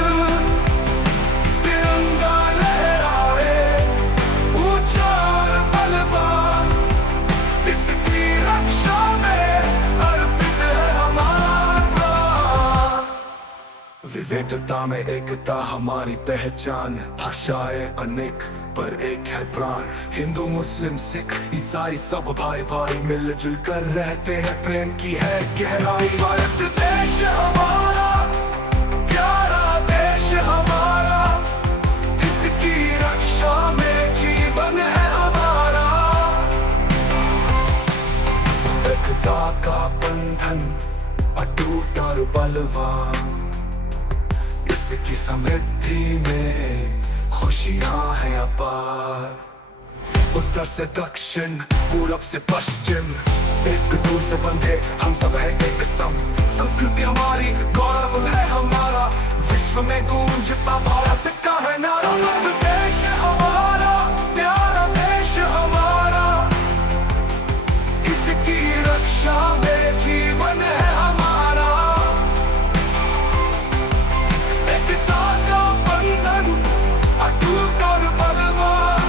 तिरंगा लहराए ऊंचा और बलवान, इसकी रक्षा में अर्पित है हमारा। विविधता में एकता हमारी पहचान, भाषाएं अनेक पर एक है प्राण। हिंदू मुस्लिम सिख ईसाई सब भाई भाई मिलजुल कर रहते हैं, प्रेम की है गहराई। भारत देश हमारा, प्यारा देश हमारा, इसकी रक्षा में जीवन है हमारा। एकता का बंधन अटूट और बलवान, इसकी समृद्धि में खुशियां हैं अपार। उत्तर से दक्षिण, पूरब से पश्चिम, एक दूर से बंधे हम सब है एक सम। संस्कृति हमारी, गौरव है हमारा, विश्व में गूंजता भारत का है नारा। भारत देश हमारा, प्यारा देश हमारा, इसकी रक्षा में जीवन है हमारा। एकता का बंधन अटूट और बलवान,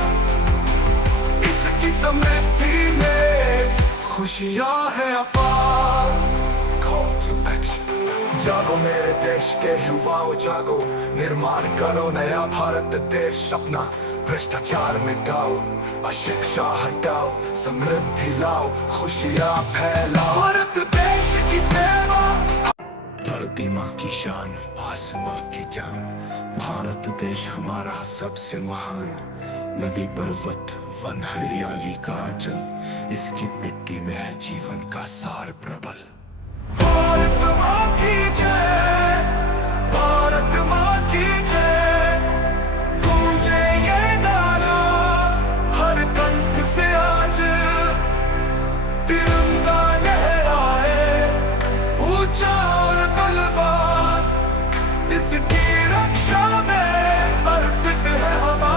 इसकी समृद्धि में खुशियां हैं अपार। Call to action। जागो मेरे देश के युवाओं जागो, निर्माण करो नया भारत देश अपना। भ्रष्टाचार मिटाओ, अशिक्षा हटाओ, समृद्धि लाओ, खुशियां फैलाओ। भारत देश की सेवा, धरती माँ की शान, आसमां की जान। भारत देश हमारा सबसे महान, नदी पर्वत वन हरियाली का जल, इसकी मिट्टी में है जीवन का सार प्रबल। भारत माँ की जय, भारत माँ की जय, गूंजे ये नारा हर कंठ से आज। तिरंगा लहराए ऊंचा और बलवान, इसकी रक्षा में अर्पित है हमारा।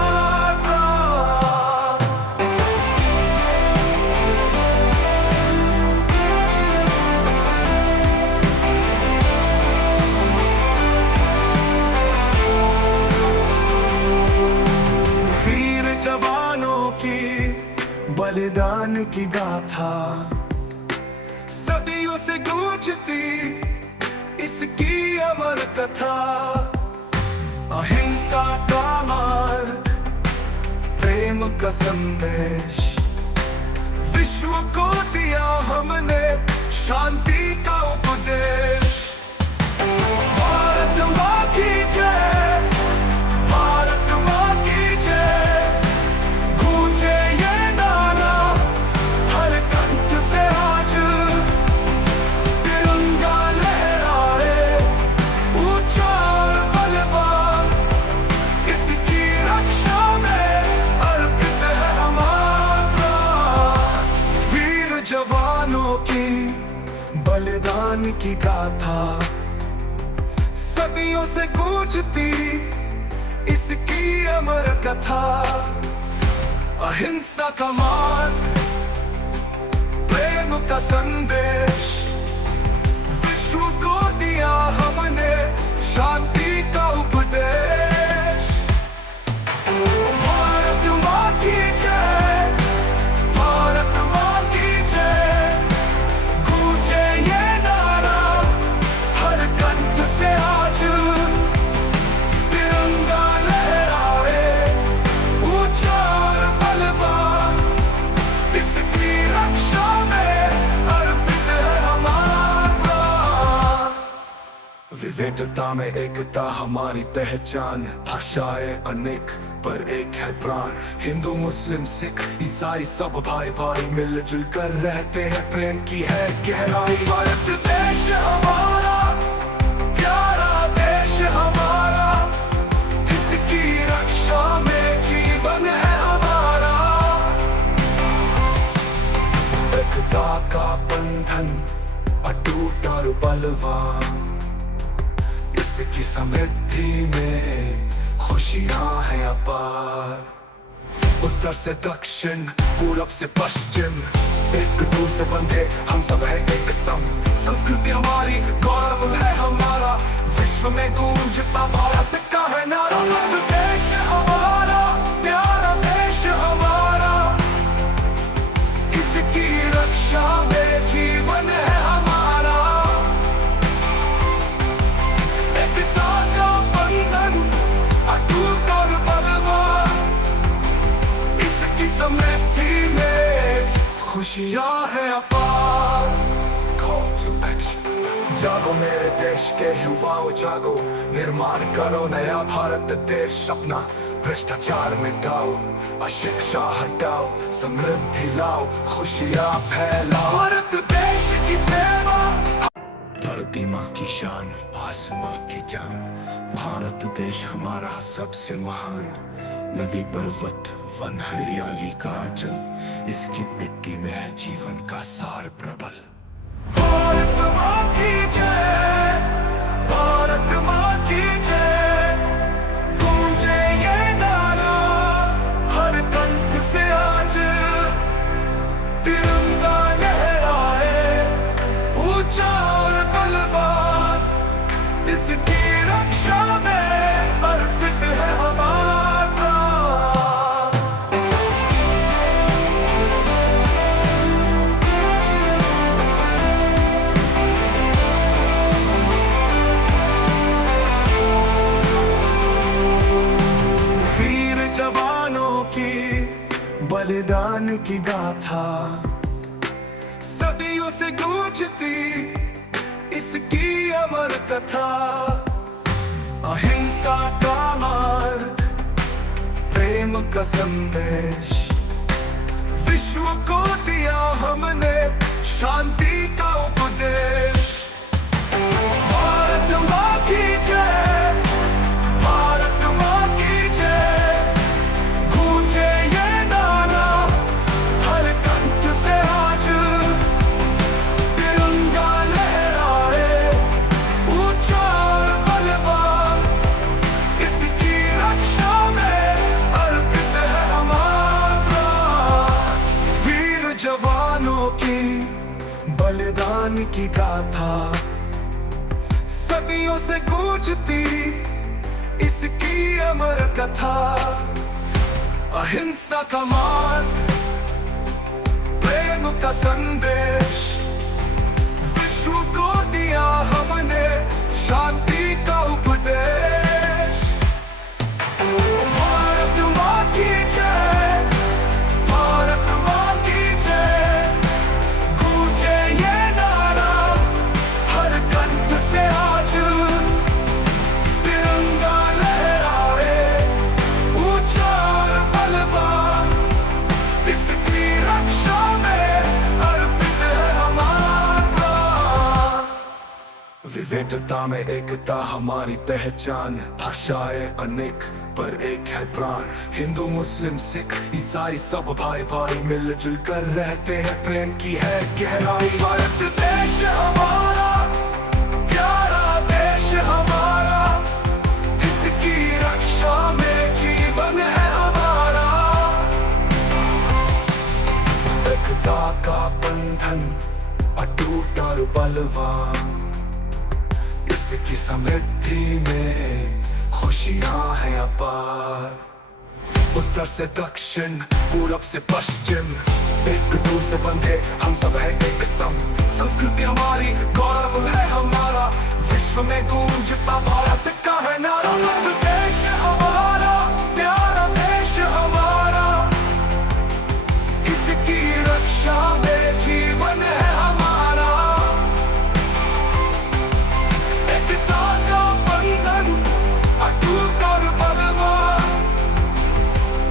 वीर जवानों की बलिदान की गाथा सदियों से गूंजती इसकी अमर कथा। अहिंसा का मार्ग, प्रेम का संदेश, विश्व को दिया हमने शांति का उपदेश। भारत माँ की जय, भारत माँ की जय, गूंजे ये नारा हर कंठ से आज। तिरंगा लहराए ऊंचा और बलवान, इसकी रक्षा में अर्पित है हमारा। वीर जवानों की बलिदान की गाथा सदियों से गूंजती इसकी अमर कथा। अहिंसा का मार्ग, का संदेश विश्व को दिया हमने शांति का उपदेश। भारत माँ की जय, भारत माँ की जय, गूंजे ये नारा हर कंठ से आज। तिरंगा लहराए ऊंचा और बलवान, इसकी रक्षा में अर्पित है हमारा प्राण। विविधता में एकता हमारी पहचान, भाषाएं अनेक पर एक है प्राण। हिंदू मुस्लिम सिख ईसाई सब भाई भाई मिलजुल कर रहते हैं, प्रेम की है गहराई। भारत देश हमारा प्यारा देश हमारा, इसकी रक्षा में जीवन है हमारा। एकता का बंधन अटूट और बलवान, इसकी समृद्धि में खुशियां हैं अपार। उत्तर से दक्षिण पूरब से पश्चिम, एक दूर से बंधे हम सब है एक सम। संस्कृति हमारी गौरव है हमारा, विश्व में गूंजता भारत का है नारा। देश हमारा प्यारा देश हमारा, इसकी रक्षा में जीवन है हमारा। एकता का बंधन अटूट और बलवान, इसकी समृद्धि में खुशियां हैं अपार। Call to action। जागो मेरे देश के युवाओं जागो, निर्माण करो नया भारत देश अपना। भ्रष्टाचार मिटाओ, अशिक्षा हटाओ, समृद्धि लाओ, खुशियां फैलाओ। भारत देश की सेवा, धरती माँ की शान, आसमां की जान। भारत देश हमारा सबसे महान, नदी पर्वत वन हरियाली का जल, इसकी मिट्टी में है जीवन का सार प्रबल। भारत माँ की जय, भारत माँ की जय, गूंजे ये नारा हर कंठ से आज। तिरंगा लहराए ऊंचा और बलवान, इसकी रक्षा में अर्पित है हमारा। वीर जवानों की बलिदान की गाथा, सदियों से गूंजती इसकी अमर कथा। अहिंसा का मार्ग, प्रेम का संदेश, विश्व को दिया हमने शांति का उपदेश। भारत माँ की जय, भारत माँ की जय, गूंजे ये नारा हर कंठ से आज। तिरंगा लहराए ऊंचा और बलवान, इसकी रक्षा में अर्पित है हमारा। वीर जवानों की बलिदान की गाथा, सदियों से गूंजती इसकी अमर कथा। अहिंसा का मार्ग, प्रेम का संदेश, विश्व को दिया हमने शांति का उपदेश। भारत माँ की जय, भारत माँ की जय, गूंजे ये नारा हर कंठ से आज। तिरंगा लहराए ऊंचा और बलवान, इसकी रक्षा में अर्पित है हमारा। विविधता में एकता हमारी पहचान, भाषाएं अनेक पर एक है प्राण। हिंदू मुस्लिम सिख ईसाई सब भाई भाई मिलजुल कर रहते हैं, प्रेम की है गहराई। भारत देश हमारा प्यारा देश हमारा, इसकी रक्षा में जीवन है हमारा। एकता का बंधन बलवान, इसकी समृद्धि में खुशियां हैं अपार। उत्तर से दक्षिण, पूरब से पश्चिम, एक दूर से बंधे हम सब है एक संग। संस्कृति हमारी, गौरव है हमारा, विश्व में गूंजता भारत का है नारा। देश हमारा, प्यारा देश हमारा, इसकी रक्षा में जीवन है हमारा। एकता का बंधन अटूट और बलवान,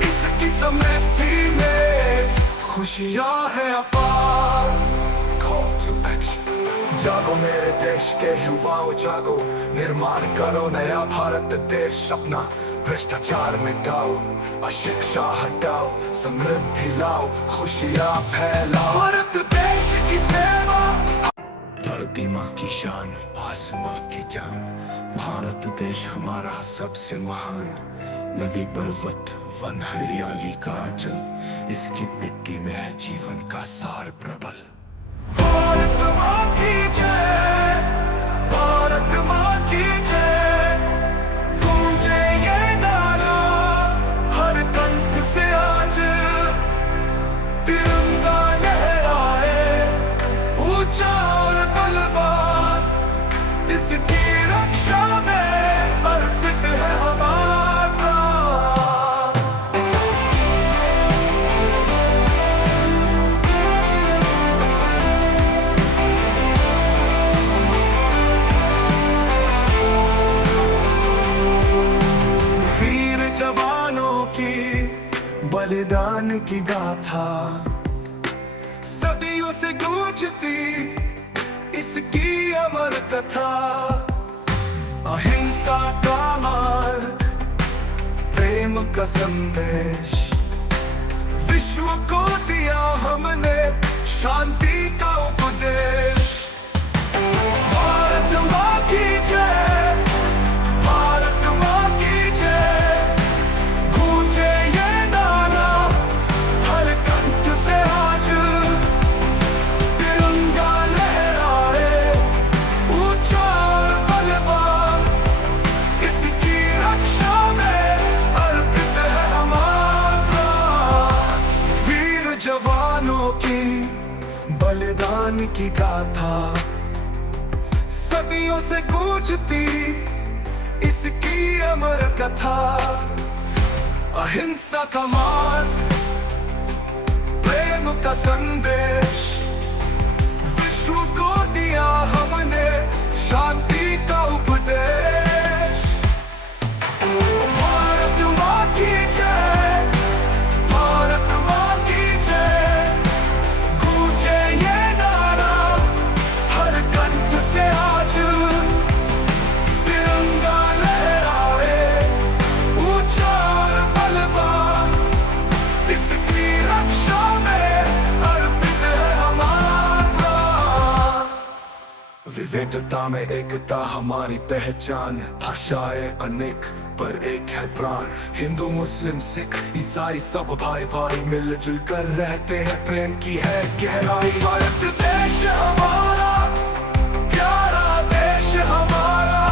इसकी समृद्धि में खुशियां हैं अपार। Call to action। जागो मेरे देश के युवाओं जागो, निर्माण करो नया भारत देश अपना। भ्रष्टाचार मिटाओ, अशिक्षा हटाओ, समृद्धि लाओ, खुशियां फैलाओ। भारत देश की सेवा, धरती माँ की शान, आसमां की जान। भारत देश हमारा सबसे महान, नदी पर्वत वन हरियाली का अचल, इसकी मिट्टी में है जीवन का सार प्रबल। भारत माँ की जय, भारत माँ की जय, गूंजे ये नारा हर कंठ से आज। तिरंगा लहराए ऊंचा और बलवान, इसकी रक्षा में अर्पित है हमारा। जवानों की बलिदान की गाथा, सदियों से गूंजती इसकी अमर कथा। अहिंसा का मार्ग, प्रेम का संदेश, विश्व को दिया हमने शांति का उपदेश। भारत माँ की जय, भारत माँ की जय, गूंजे ये नारा हर कंठ से आज। तिरंगा लहराए ऊंचा और बलवान, इसकी रक्षा में अर्पित है हमारा। वीर जवानों की बलिदान की गाथा, सदियों से गूंजती इसकी अमर कथा। अहिंसा का मार्ग, प्रेम का संदेश, विश्व को दिया हमने शांति का उपदेश। भारत माँ की जय, भारत माँ की जय, गूंजे ये नारा हर कंठ से आज। तिरंगा लहराए ऊंचा और बलवान, इसकी रक्षा में अर्पित है हमारा। विविधता में एकता हमारी पहचान, भाषाएं अनेक पर एक है प्राण। हिंदू मुस्लिम सिख ईसाई सब भाई भाई मिलजुल कर रहते हैं, प्रेम की है गहराई। भारत देश हमारा, प्यारा देश हमारा,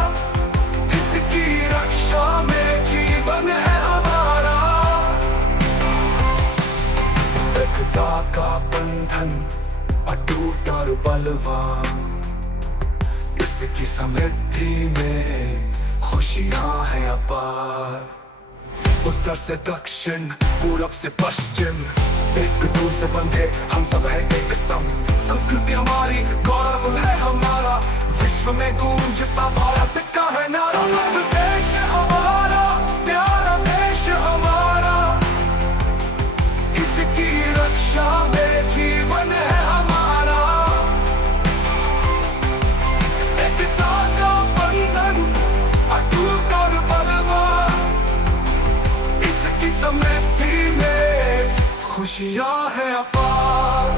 इसकी रक्षा में जीवन है हमारा। एकता का बंधन अटूट और बलवान, इसकी समृद्धि में खुशियां हैं अपार। उत्तर से दक्षिण, पूरब से पश्चिम, एक दूर से बंधे हम सब है एक संग। संस्कृति हमारी, गौरव है हमारा, विश्व में गूंजता भारत का है नारा। देश हमारा, प्यारा देश हमारा, इसकी रक्षा में जीवन है हमारा। एकता का बंधन अटूट और बलवान, इसकी समृद्धि में खुशियां हैं अपार।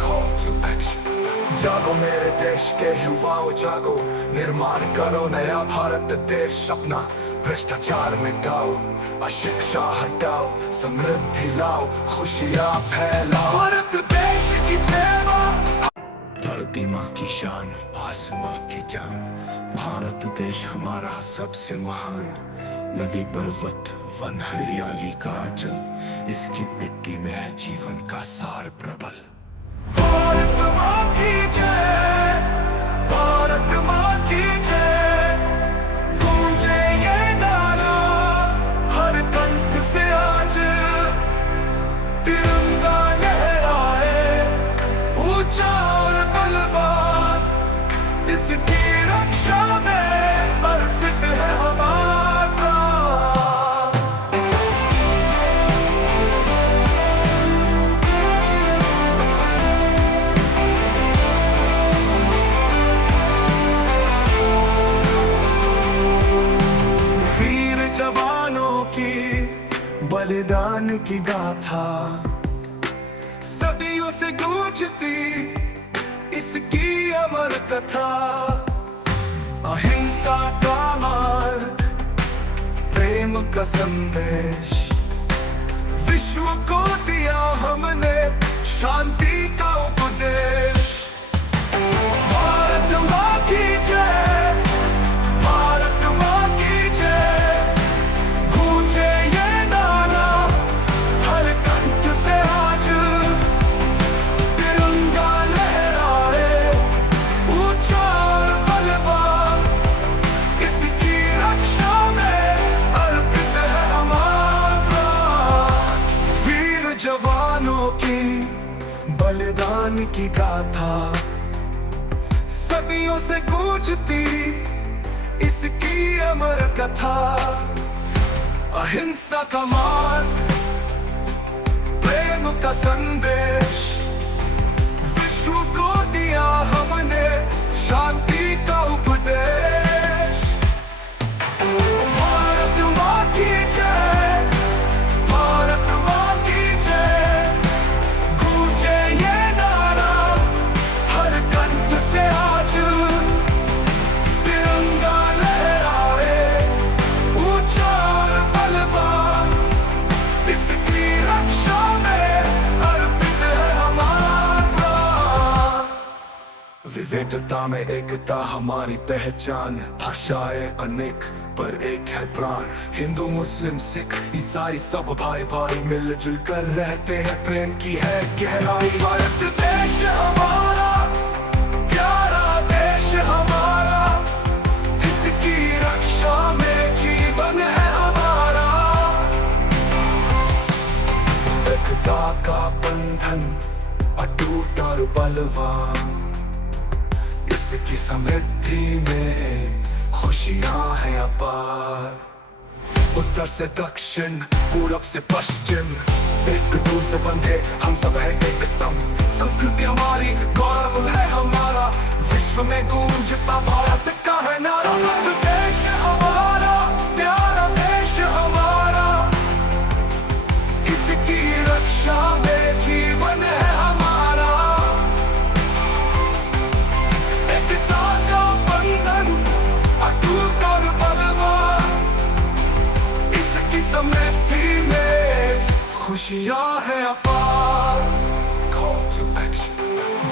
Call to action। जागो मेरे देश के युवाओं जागो, निर्माण करो नया भारत देश अपना। भ्रष्टाचार मिटाओ, अशिक्षा हटाओ, समृद्धि लाओ, खुशियां फैलाओ। भारत देश की सेवा, धरती माँ की शान, आसमां की जान, भारत देश हमारा सबसे महान। नदी पर्वत वन हरियाली का अचल, इसकी मिट्टी में है जीवन का सार प्रबल। भारत माँ की जय, भारत माँ की जय, गूंजे ये नारा हर कंठ से आज। तिरंगा लहराए ऊंचा और बलवान, इसकी रक्षा में अर्पित है हमारा प्राण। वीर जवानों की बलिदान की गाथा, सदियों से गूंजती इसकी अमर कथा। अहिंसा का मार्ग, प्रेम का संदेश, विश्व को दिया हमने शांति का उपदेश। भारत माँ की जय, भारत माँ की जय, गूंजे ये नारा हर कंठ से आज। तिरंगा लहराए ऊंचा और बलवान, इसकी रक्षा में अर्पित है हमारा। वीर जवानों की बलिदान की गाथा, सदियों से गूंजती इसकी अमर कथा। अहिंसा का मार्ग, प्रेम का संदेश, विश्व को दिया हमने शांति का उपदेश। भारत माँ की जय, भारत माँ की जय, गूंजे ये नारा हर कंठ से आज। तिरंगा लहराए ऊंचा और बलवान, इसकी रक्षा में अर्पित है हमारा। विविधता में एकता हमारी पहचान, भाषाएं अनेक पर एक है प्राण। हिंदू मुस्लिम सिख ईसाई सब भाई भाई मिलजुल कर रहते हैं, प्रेम की है गहराई। भारत देश हमारा, प्यारा देश हमारा, इसकी रक्षा में जीवन है हमारा। एकता का बंधन अटूट और बलवान, इसकी समृद्धि में खुशियां हैं अपार। उत्तर से दक्षिण, पूरब से पश्चिम, एक दूसरे बंधे हम सब है एक सम। संस्कृति हमारी, गौरव है हमारा, विश्व में गूंजता भारत का है नारा। देश हमारा, प्यारा देश हमारा, इसकी रक्षा में जीवन है हमारा। एकता का बंधन अटूट और बलवान, इसकी समृद्धि में खुशियां हैं अपार। Call to action।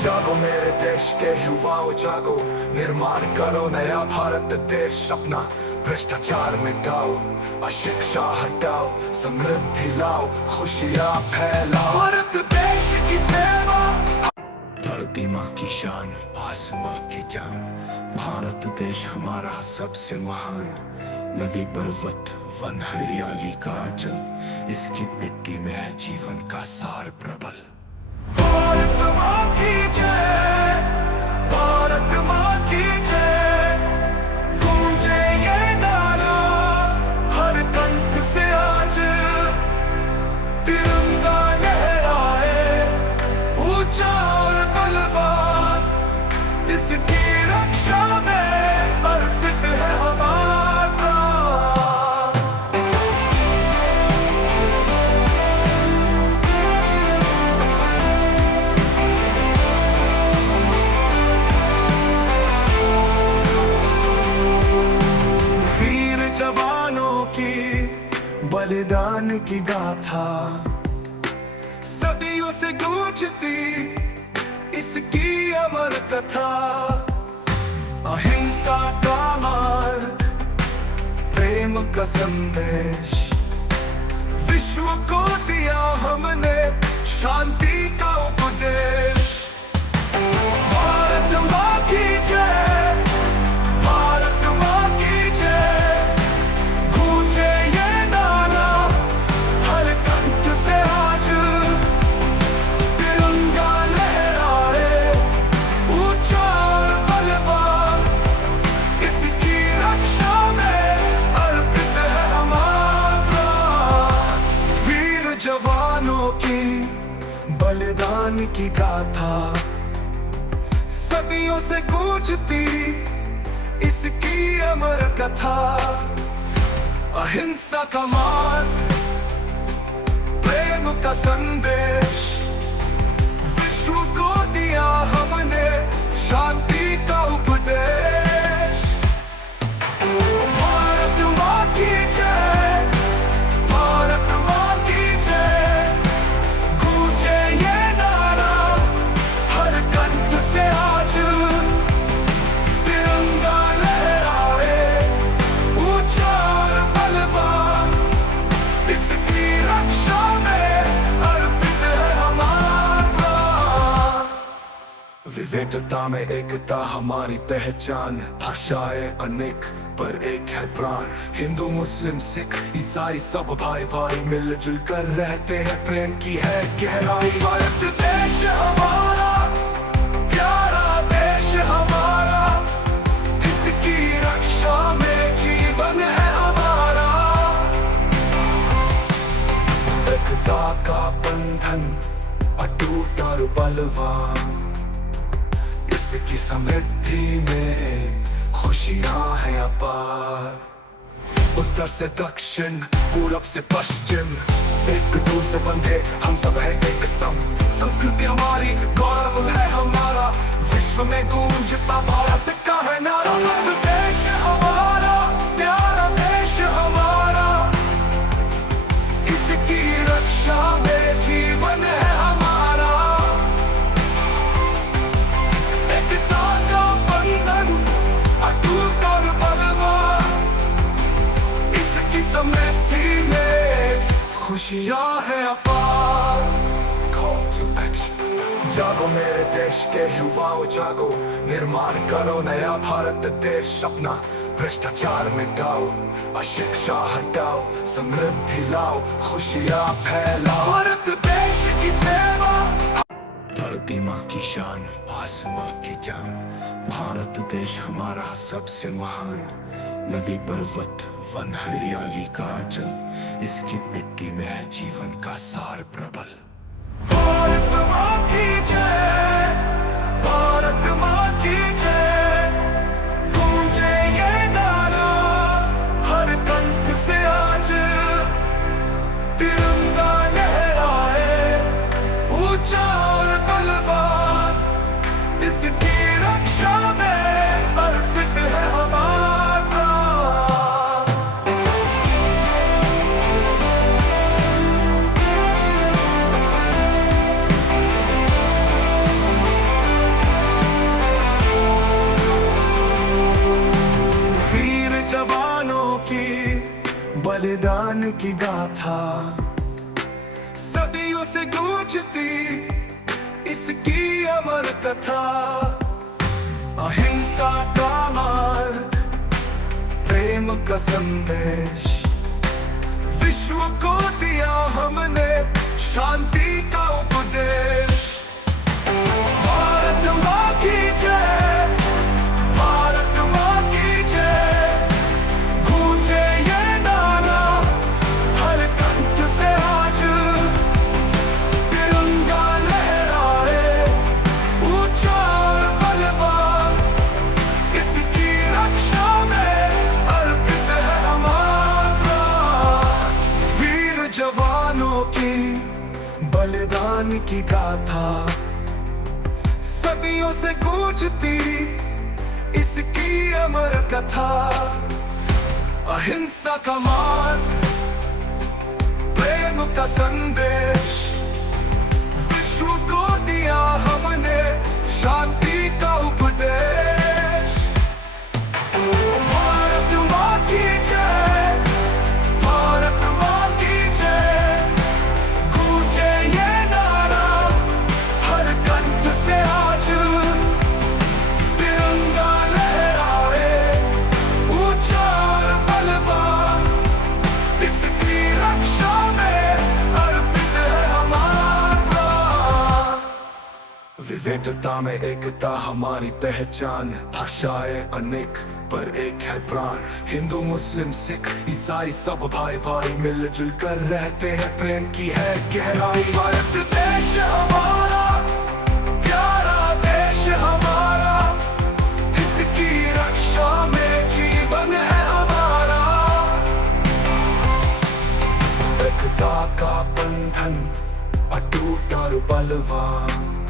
जागो मेरे देश के युवाओं जागो, निर्माण करो नया भारत देश अपना। भ्रष्टाचार मिटाओ, अशिक्षा हटाओ, समृद्धि लाओ, खुशियां फैलाओ। भारत देश की सेवा, धरती माँ की शान, आसमां की जान, भारत देश हमारा सबसे महान। नदी पर्वत वन हरियाली का अचल, इसकी मिट्टी में है जीवन का सार प्रबल। भारत माँ की जय, भारत माँ की जय, गूंजे ये नारा हर कंठ से आज। तिरंगा लहराए ऊंचा और बलवान, इसकी रक्षा में अर्पित है हमारा। जवानों की बलिदान की गाथा, सदियों से गूंजती इस इसकी अमर कथा। अहिंसा का मार्ग, प्रेम का संदेश, विश्व को दिया हमने शांति का उपदेश। भारत माँ की जय, भारत माँ की जय, गूंजे ये नारा हर कंठ से आज। तिरंगा लहराए ऊंचा और बलवान, इसकी रक्षा में अर्पित है हमारा। वीर जवानों की बलिदान की गाथा, सदियों से गूंजती इसकी अमर कथा। अहिंसा का मार्ग, प्रेम का संदेश, विश्व को दिया हमने शांति का उपदेश। भारत माँ की जय, भारत माँ की जय, गूंजे ये नारा हर कंठ से आज। तिरंगा लहराए ऊंचा और बलवान, इसकी रक्षा में अर्पित है हमारा। विविधता में एकता हमारी पहचान, भाषाएं अनेक पर एक है प्राण। हिंदू मुस्लिम सिख ईसाई सब भाई भाई मिलजुल कर रहते हैं, प्रेम की है गहराई। भारत देश हमारा, प्यारा देश हमारा, इसकी रक्षा में जीवन है हमारा। एकता का बंधन अटूट और बलवान, इसकी समृद्धि में खुशियां हैं अपार। उत्तर से दक्षिण, पूरब से पश्चिम, एक दूर से बंधे हम सब हैं एक संग। संस्कृति हमारी, गौरव है हमारा, विश्व में गूंजता भारत का है नारा। देश हमारा, प्यारा देश हमारा, इसकी रक्षा में जीवन है हमारा। एकता का बंधन अटूट और बलवान, इसकी समृद्धि में खुशियां हैं अपार। Call to action। जागो मेरे देश के युवाओं जागो, निर्माण करो नया भारत देश अपना। भ्रष्टाचार मिटाओ, अशिक्षा हटाओ, समृद्धि लाओ, खुशियां फैलाओ। भारत देश की सेवा, धरती माँ की शान, आसमां की जान। भारत देश हमारा सबसे महान, नदी पर्वत वन हरियाली का जल, इसकी मिट्टी में है जीवन का सार प्रबल। भारत माँ की जय, भारत माँ की जय, गूंजे ये नारा हर कंठ से आज। तिरंगा लहराए ऊंचा और बलवान, इसकी रक्षा में अर्पित है हमारा। वीर जवानों की बलिदान की गाथा, सदियों से गूंजती इसकी अमर कथा। अहिंसा का मार्ग, प्रेम का संदेश, विश्व को दिया हमने शांति का उपदेश। भारत माँ की जय, भारत माँ की जय, गूंजे ये नारा हर कंठ से आज। तिरंगा लहराए ऊंचा और बलवान, इसकी रक्षा में अर्पित है हमारा। वीर जवानों की बलिदान की गाथा, सदियों से गूंजती इसकी अमर कथा। अहिंसा का मार्ग, प्रेम का संदेश, विश्व को दिया हमने शांति का उपदेश। भारत माँ की जय, भारत माँ की जय, गूंजे ये नारा हर कंठ से आज। तिरंगा लहराए ऊंचा और बलवान, इसकी रक्षा में अर्पित है हमारा प्राण। विविधता में एकता हमारी पहचान, भाषाएं अनेक पर एक है प्राण। हिंदू मुस्लिम सिख ईसाई सब भाई भाई मिलजुल कर रहते हैं, प्रेम की है गहराई। भारत देश हमारा, प्यारा देश हमारा, इसकी रक्षा में जीवन है हमारा। एकता का बंधन अटूट और बलवान,